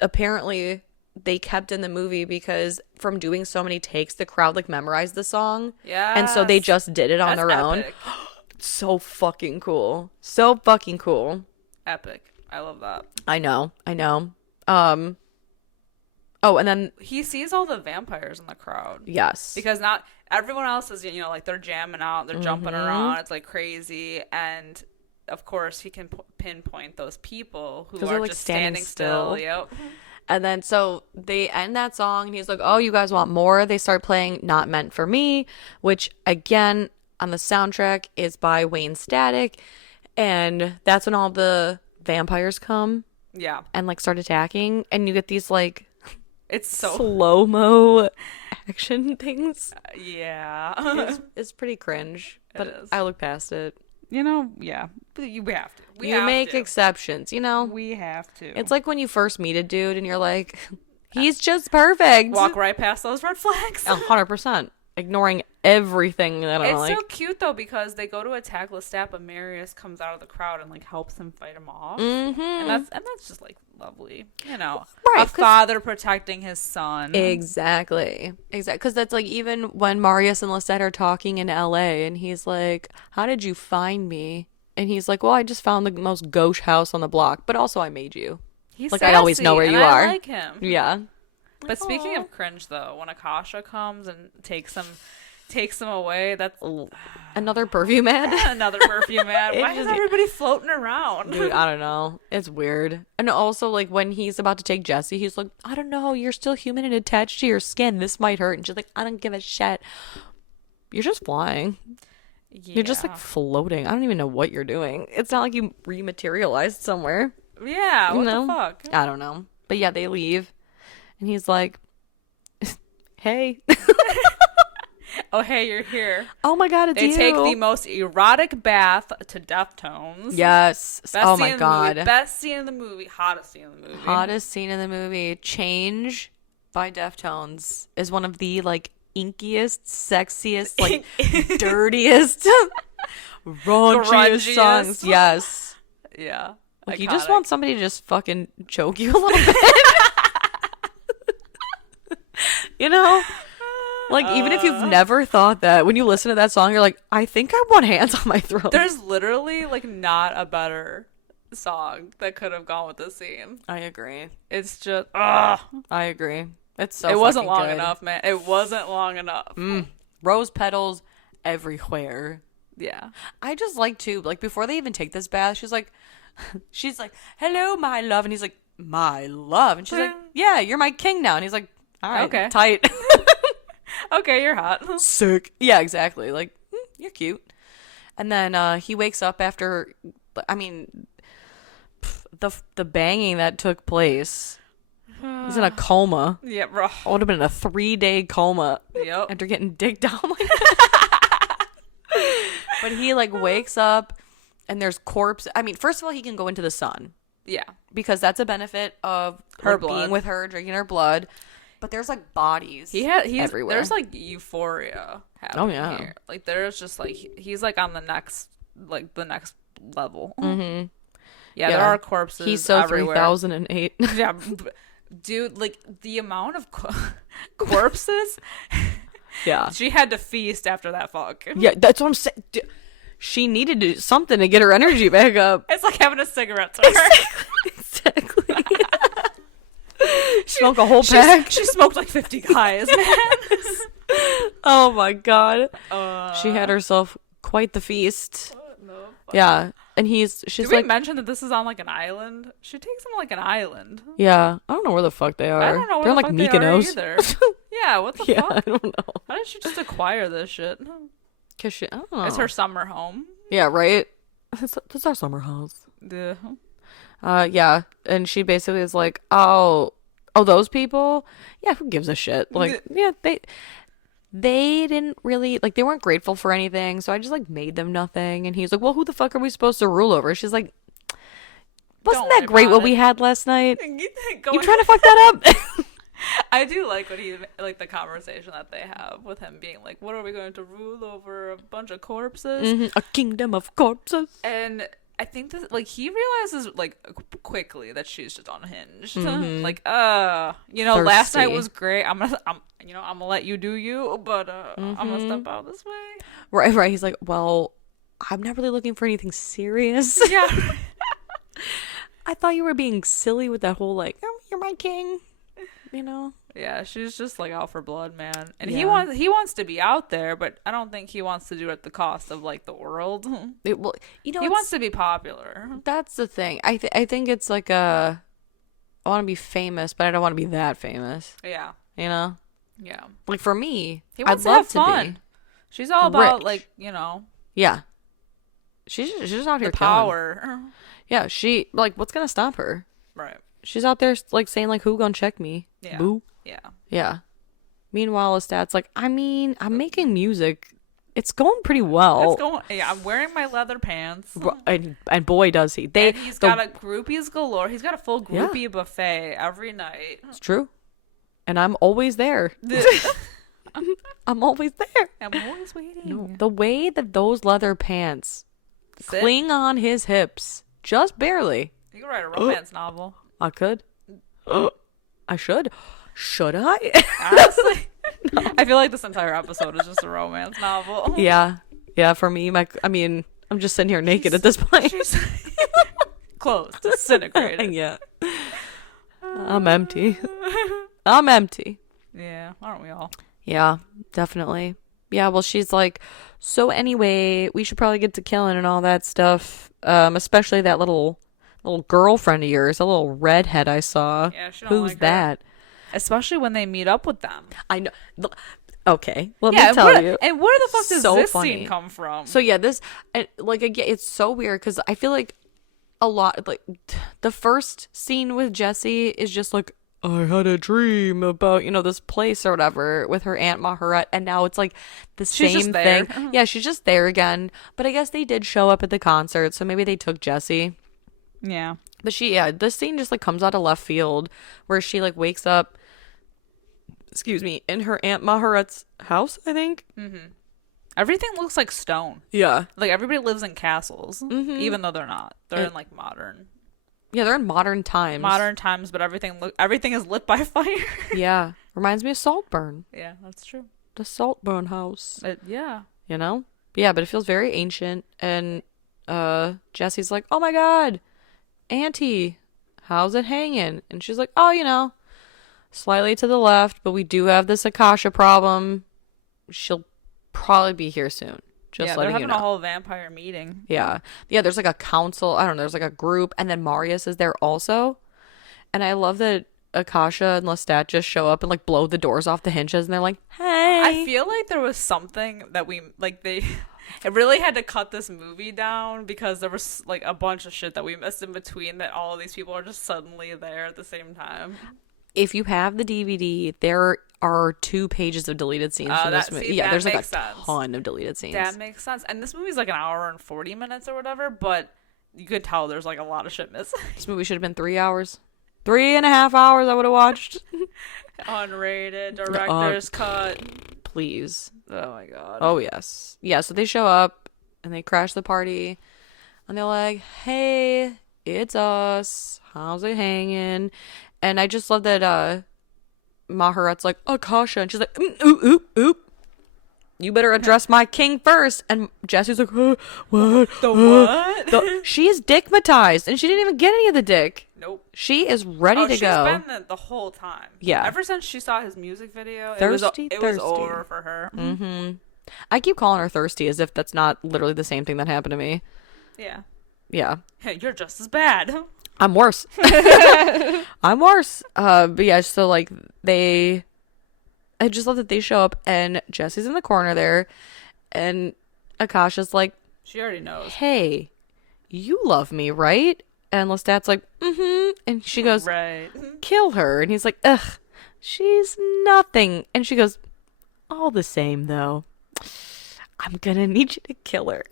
apparently they kept in the movie because from doing so many takes, the crowd like memorized the song. Yeah. And so they just did it on their own. So fucking cool. So fucking cool. Epic. I love that. I know. Oh, and then he sees all the vampires in the crowd. yes. Because not everyone else is, like they're jamming out, they're jumping around, it's like crazy. And of course, he can pinpoint those people who are like just standing still. Yep. And then so they end that song and he's like, oh, you guys want more? They start playing Not Meant for Me, which again on the soundtrack is by Wayne Static. And that's when all the vampires come. Yeah. And like start attacking. And you get these like it's so slow-mo action things. Yeah. It's pretty cringe. But I look past it. Yeah. We have to. You make exceptions, We have to. It's like when you first meet a dude and you're like, he's just perfect. Walk right past those red flags. 100%. Ignoring everything that I like. It's so cute, though, because they go to attack Lestat, but Marius comes out of the crowd and, like, helps him fight him off. Mm-hmm. And that's just, like, lovely. Right, a father protecting his son. Exactly. Because that's, like, even when Marius and Lestat are talking in L.A., and he's like, how did you find me? And he's like, well, I just found the most gauche house on the block, but also I made you. He's like, sassy, I always know where you are. I like him. Yeah. But speaking of cringe, though, when Akasha comes and takes him away, that's another perfume ad. Another perfume ad. Why is everybody floating around? Dude, I don't know. It's weird. And also, like, when he's about to take Jessie, he's like, I don't know, you're still human and attached to your skin. This might hurt. And she's like, I don't give a shit. You're just flying. Yeah. You're just, like, floating. I don't even know what you're doing. It's not like you rematerialized somewhere. Yeah, what the fuck? I don't know. But yeah, they leave. And he's like, hey. Oh, hey, you're here. Oh my God, it's you. They take the most erotic bath to Deftones. Yes. Oh my God. Best scene in the movie. Hottest scene in the movie. Hottest scene in the movie. Change by Deftones is one of the, like, inkiest, sexiest, like, dirtiest, raunchiest songs. Yes. Yeah. Like, you just want somebody to just fucking choke you a little bit. Like, even if you've never thought that, when you listen to that song, you're like, I think I want hands on my throat. There's literally, like, not a better song that could have gone with this scene. I agree. It's just, ugh. I agree. It's so It wasn't long good. enough, man. It wasn't long enough. Rose petals everywhere. Yeah. I just like, too, like, before they even take this bath, she's like, hello, my love. And he's like, my love. And she's like, yeah, you're my king now. And he's like, all right, okay. Tight. Okay, you're hot. Sick. Yeah, exactly. Like, you're cute. And then he wakes up after, I mean, the banging that took place. He's in a coma. Yeah, bro. I would have been in a 3-day coma. Yep. After getting dicked down like that. But he, like, wakes up and there's corpse. I mean, first of all, he can go into the sun. Yeah. Because that's a benefit of her blood. Being with her, drinking her blood. But there's, like, bodies he's everywhere. There's, like, euphoria happening here. Like, there's just, like, he's, like, on the next level. Mm-hmm. Yeah, there are corpses He's so everywhere. 3008. Yeah, dude, like, the amount of corpses. Yeah. She had to feast after that fuck. Yeah, that's what I'm saying. She needed something to get her energy back up. It's like having a cigarette to her. Exactly. Smoke a whole pack. She smoked like 50 guys, man. Oh my God. She had herself quite the feast. No. Yeah. And she's Did like, we mention that this is on like an island? She takes him like an island. Yeah. I don't know where the fuck they are. I don't know They're where like the fuck Mykonos. they are either. Yeah, what the fuck? I don't know. How did she just acquire this shit? Cause I don't know. It's her summer home. Yeah, right? That's our summer house. Yeah. Yeah. And she basically is like, oh, those people? Yeah, who gives a shit? Like, yeah, they didn't really, like, they weren't grateful for anything, so I just, like, made them nothing. And he's like, well, who the fuck are we supposed to rule over? She's like, wasn't that great what we had last night? You trying to fuck that up? I do like the conversation that they have with him being like, what are we going to rule over, a bunch of corpses? Mm-hmm. A kingdom of corpses. And I think that, like, he realizes, like, quickly that she's just unhinged. Mm-hmm. Like, last night was great. I'm gonna let you do you, but I'm gonna step out this way. Right. He's like, well, I'm not really looking for anything serious. Yeah. I thought you were being silly with that whole, like, oh, you're my king. you know? Yeah, she's just like out for blood, man. And Yeah. he wants to be out there, but I don't think he wants to do it at the cost of like the world. Well, you know, He wants to be popular. that's the thing. I think it's like a, I want to be famous, but I don't want to be that famous. Yeah. You know? Yeah. Like for me, He wants I'd to love have fun. be. She's all about rich. like, you know, Yeah. She's just out here the killing. power. Yeah, she like what's gonna stop her? Right. She's out there like saying like who gonna check me? Yeah. Boo. Yeah. Yeah. Meanwhile, Lestat's like, I mean, I'm making music. It's going pretty well. It's going. Yeah, I'm wearing my leather pants. And boy does he. And he's got a groupies galore. He's got a full groupie Yeah. buffet every night. It's true. And I'm always there. I'm always there. I'm always waiting. No, the way that those leather pants Sit. cling on his hips, just barely. You could write a romance novel. I could. I should. Should I? Honestly, I feel like this entire episode is just a romance novel. Yeah. Yeah, for me, I mean, I'm just sitting here naked at this point. She's clothes disintegrated. Yeah. I'm empty. I'm empty. Yeah, aren't we all? Yeah, definitely. Yeah, well, she's like, so anyway, we should probably get to killing and all that stuff. Especially that little girlfriend of yours, a little redhead I saw. Yeah, she don't Who's like her. that? Especially when they meet up with them. I know. Okay, let Yeah, me tell you. and where the fuck does So this funny. scene come from? So yeah, this like again, it's so weird because I feel like a lot like the first scene with Jessie is just like I had a dream about this place or whatever with her Aunt Maharet, and now it's like the She's same just there. thing. Yeah, she's just there again. But I guess they did show up at the concert, so maybe they took Jessie. Yeah. But this scene just like comes out of left field where she like wakes up, excuse me, in her Aunt Maharet's house, I think. Mm-hmm. Everything looks like stone. Yeah. Like everybody lives in castles, Mm-hmm. even though they're not. They're in like modern Yeah, they're in modern times. but everything is lit by fire. Yeah. Reminds me of Saltburn. Yeah, that's true. The Saltburn house. Yeah. Yeah, but it feels very ancient, and Jessie's like, oh my god, Auntie, how's it hanging? And she's like, oh, slightly to the left, but we do have this Akasha problem. She'll probably be here soon. Just they're letting having you know. a whole vampire meeting. Yeah, there's like a council, I don't know, there's like a group, and then Marius is there also. And I love that Akasha and Lestat just show up and like blow the doors off the hinges, and they're like, hey. I feel like there was something that it really had to cut this movie down because there was like a bunch of shit that we missed in between that all of these people are just suddenly there at the same time. If you have the DVD, there are 2 pages of deleted scenes from this movie. Yeah, there's like a ton of deleted scenes. That makes sense. And this movie's like an hour and 40 minutes or whatever, but you could tell there's like a lot of shit missing. This movie should have been 3 hours. 3.5 hours I would have watched. Unrated, director's cut. Please. Oh my god. Oh, yes. Yeah, so they show up and they crash the party. And they're like, hey, it's us. How's it hanging? And I just love that Maharet's like, Akasha. And she's like, oop. You better address my king first. And Jessie's like, what? The what? She is dickmatized. And she didn't even get any of the dick. Nope. She is ready to go. She's been the whole time. Yeah. Ever since she saw his music video, Thirsty. it was over for her. Mm-hmm. I keep calling her thirsty as if that's not literally the same thing that happened to me. Yeah. Yeah. Hey, you're just as bad. I'm worse. I'm worse. But yeah, so like I just love that they show up and Jessie's in the corner there and Akasha's like, she already knows. Hey, you love me, right? And Lestat's like, mm-hmm. And she goes, right. Kill her. And he's like, ugh, she's nothing. And she goes, all the same though, I'm gonna need you to kill her.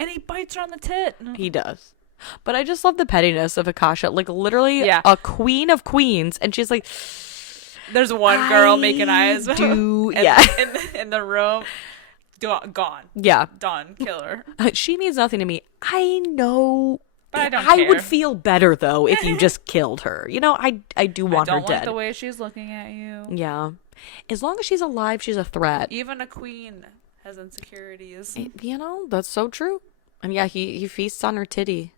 And he bites her on the tit. He does. But I just love the pettiness of Akasha. Like, literally a queen of queens. And she's like... There's one girl making eyes. In the room. Gone. Yeah. Done. Kill her. She means nothing to me. I know... But I don't I care. would feel better, though, if you just killed her. I do want her dead. I don't like the way she's looking at you. Yeah. As long as she's alive, she's a threat. Even a queen has insecurities. That's so true. And yeah, he feasts on her titty.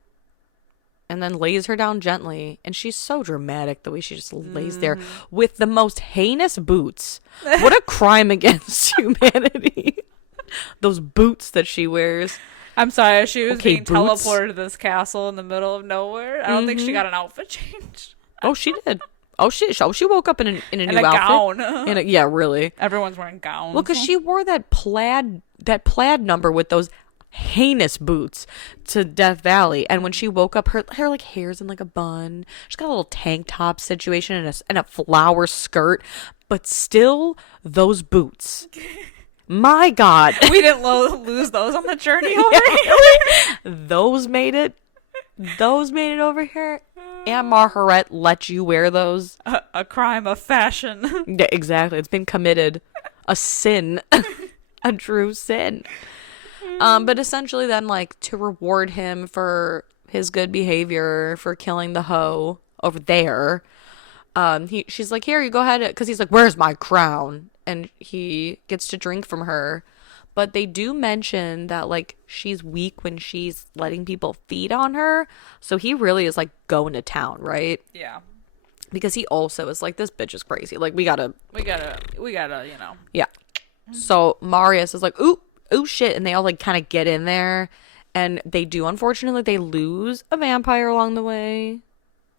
and then lays her down gently. And she's so dramatic the way she just lays there with the most heinous boots. What a crime against humanity. Those boots that she wears. I'm sorry, she was being teleported to this castle in the middle of nowhere. I don't think she got an outfit change. Oh, she did. Oh, she woke up in a new outfit. Gown. Yeah, really. Everyone's wearing gowns. Well, because she wore that plaid number with those heinous boots to Death Valley, and when she woke up, her like hair's in like a bun. She's got a little tank top situation and a flower skirt, but still those boots. My God, we didn't lose those on the journey over here. Those made it. Those made it over here. And Margaret let you wear those. A crime of fashion. Yeah, exactly. It's been committed. A sin. A true sin. But essentially then, like, to reward him for his good behavior, for killing the hoe over there, she's like, here, you go ahead. Because he's like, where's my crown? And he gets to drink from her. But they do mention that, like, she's weak when she's letting people feed on her. So he really is, like, going to town, right? Yeah. Because he also is like, this bitch is crazy. Like, we gotta, you know. Yeah. So Marius is like, ooh, shit. And they all, like, kind of get in there. And they do, unfortunately, they lose a vampire along the way.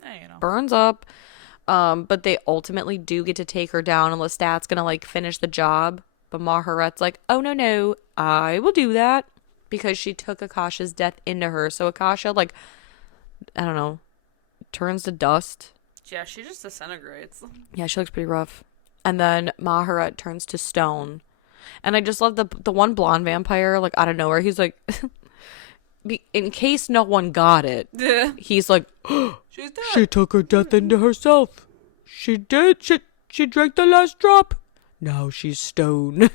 Yeah, you know. Burns up. But they ultimately do get to take her down. And Lestat's gonna, like, finish the job. But Maharet's like, oh, no, I will do that. Because she took Akasha's death into her. So Akasha, like, I don't know, turns to dust. Yeah, she just disintegrates. Yeah, she looks pretty rough. And then Maharet turns to stone. And I just love the one blonde vampire, like, out of nowhere. He's like, in case no one got it, he's like, she's dead. She took her death into herself. She did. She drank the last drop. Now she's stone.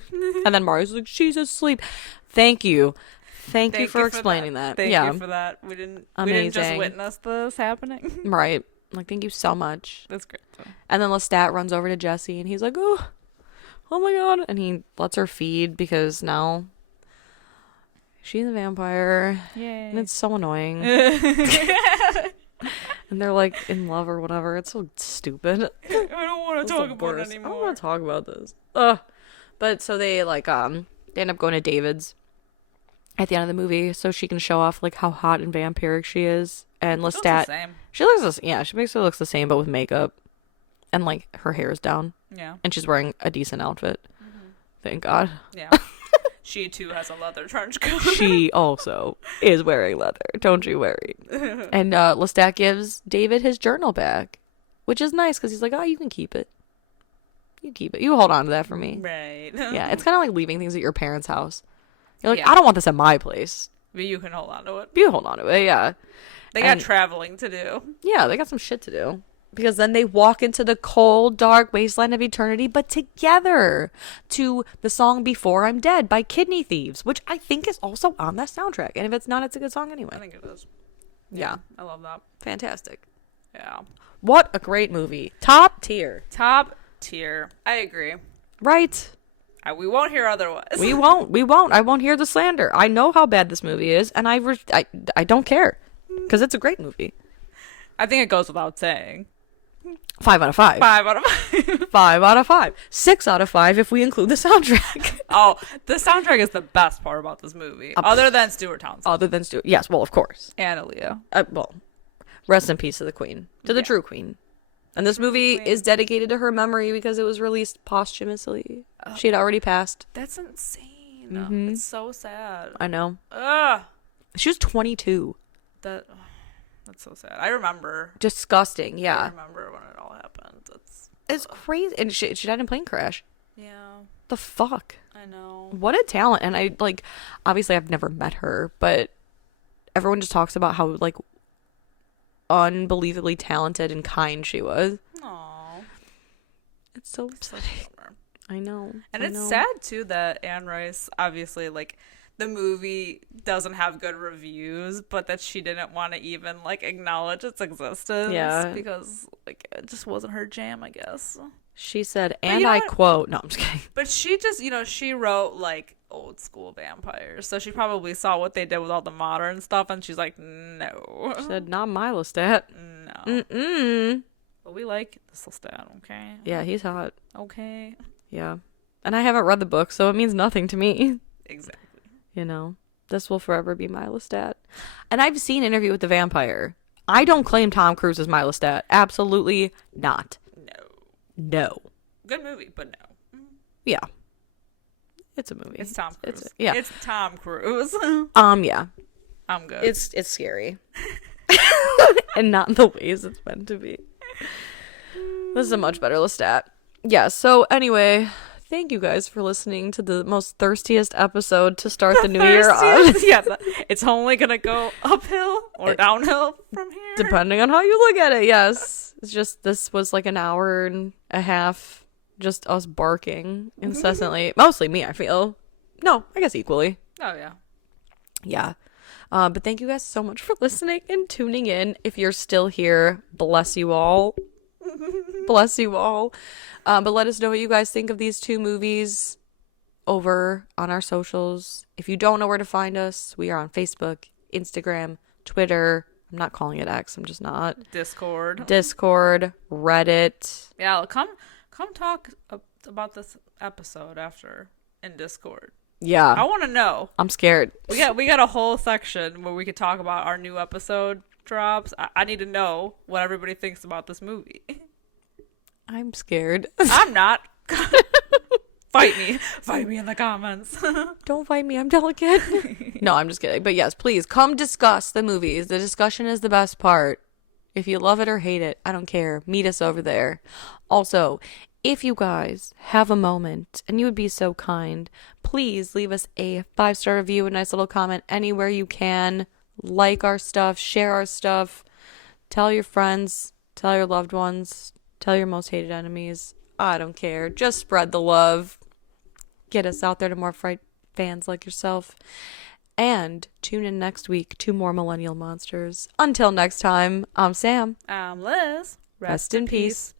And then Mario's like, she's asleep. Thank you. Thank you for explaining that. Thank you for that. We didn't just witness this happening. Right. Like, thank you so much. That's great. And then Lestat runs over to Jesse and he's like, oh my God. And he lets her feed because now she's a vampire. Yay. And it's so annoying. And they're like in love or whatever. It's so stupid. I don't want to talk about it anymore. I don't want to talk about this. Ugh. But so they like they end up going to David's at the end of the movie so she can show off like how hot and vampiric she is. And Lestat, she looks she basically looks the same but with makeup. And like her hair is down. Yeah. And she's wearing a decent outfit. Mm-hmm. Thank God. Yeah. She too has a leather trench coat. She also is wearing leather. Don't you worry. And Lestat gives David his journal back, which is nice because he's like, oh, you can keep it. You keep it. You hold on to that for me. Right. Yeah, it's kind of like leaving things at your parents' house. You're like, I don't want this at my place. But you can hold on to it. You hold on to it, yeah. They got traveling to do. Yeah, they got some shit to do. Because then they walk into the cold, dark wasteland of eternity, but together to the song Before I'm Dead by Kidney Thieves, which I think is also on that soundtrack. And if it's not, it's a good song anyway. I think it is. Yeah. I love that. Fantastic. Yeah. What a great movie. Top tier. Top tier. I agree. Right. We won't hear otherwise. We won't. I won't hear the slander. I know how bad this movie is, and I don't care. Because it's a great movie. I think it goes without saying. 5 out of 5. 5 out of 5. 5 out of 5. 6 out of 5 if we include the soundtrack. Oh, the soundtrack is the best part about this movie. Other than Stuart Townsend. Yes, well, of course. And Aaliyah. Well, rest in peace to the queen. To the true queen. And this movie is dedicated to her memory because it was released posthumously. She had already passed. That's insane. Mm-hmm. It's so sad. I know. Ugh. She was 22. That's so sad. I remember. Disgusting, yeah. I remember when it all happened. It's crazy. And she died in a plane crash. Yeah. The fuck? I know. What a talent. And I, like, obviously I've never met her, but everyone just talks about how, like, unbelievably talented and kind she was. Aww. It's so upsetting. I know. And it's sad, too, that Anne Rice, obviously, like, the movie doesn't have good reviews, but that she didn't want to even like acknowledge its existence. Yeah. Because like it just wasn't her jam, I guess. She said, and I quote, no, I'm just kidding. But she just, she wrote like old school vampires. So she probably saw what they did with all the modern stuff, and she's like, no. She said, not my Lestat. No. Mm-mm. But we like this Lestat, okay? Yeah, he's hot. Okay. Yeah. And I haven't read the book, so it means nothing to me. Exactly. You know, this will forever be my Lestat. And I've seen Interview with the Vampire. I don't claim Tom Cruise as my Lestat. Absolutely not. No. Good movie, but no. Yeah. It's a movie. It's Tom Cruise. Yeah. It's Tom Cruise. Yeah. I'm good. It's scary. And not in the ways it's meant to be. This is a much better Lestat. Yeah, so anyway, thank you guys for listening to the most thirstiest episode to start the new year on. Yeah, it's only gonna go uphill or downhill from here. Depending on how you look at it, yes. It's just, this was like an hour and a half just us barking incessantly. Mostly me, I feel. No, I guess equally. Oh, yeah. Yeah. But thank you guys so much for listening and tuning in. If you're still here, bless you all. Bless you all. But let us know what you guys think of these two movies over on our socials. If you don't know where to find us, we are on Facebook, Instagram, Twitter. I'm not calling it X. I'm just not. Discord, Reddit. Yeah, come talk about this episode after in Discord. Yeah. I want to know. I'm scared. We got a whole section where we could talk about our new episode drops. I need to know what everybody thinks about this movie. I'm scared. I'm not. Fight me in the comments. Don't fight me, I'm delicate. No, I'm just kidding. But yes, please come discuss the movies. The discussion is the best part. If you love it or hate it, I don't care. Meet us over there. Also, if you guys have a moment and you would be so kind, please leave us a 5-star review, a nice little comment anywhere you can. Like our stuff, share our stuff, tell your friends, tell your loved ones, tell your most hated enemies. I don't care. Just spread the love. Get us out there to more Fright fans like yourself. And tune in next week to more Millennial Monsters. Until next time, I'm Sam. I'm Liz. Rest in peace.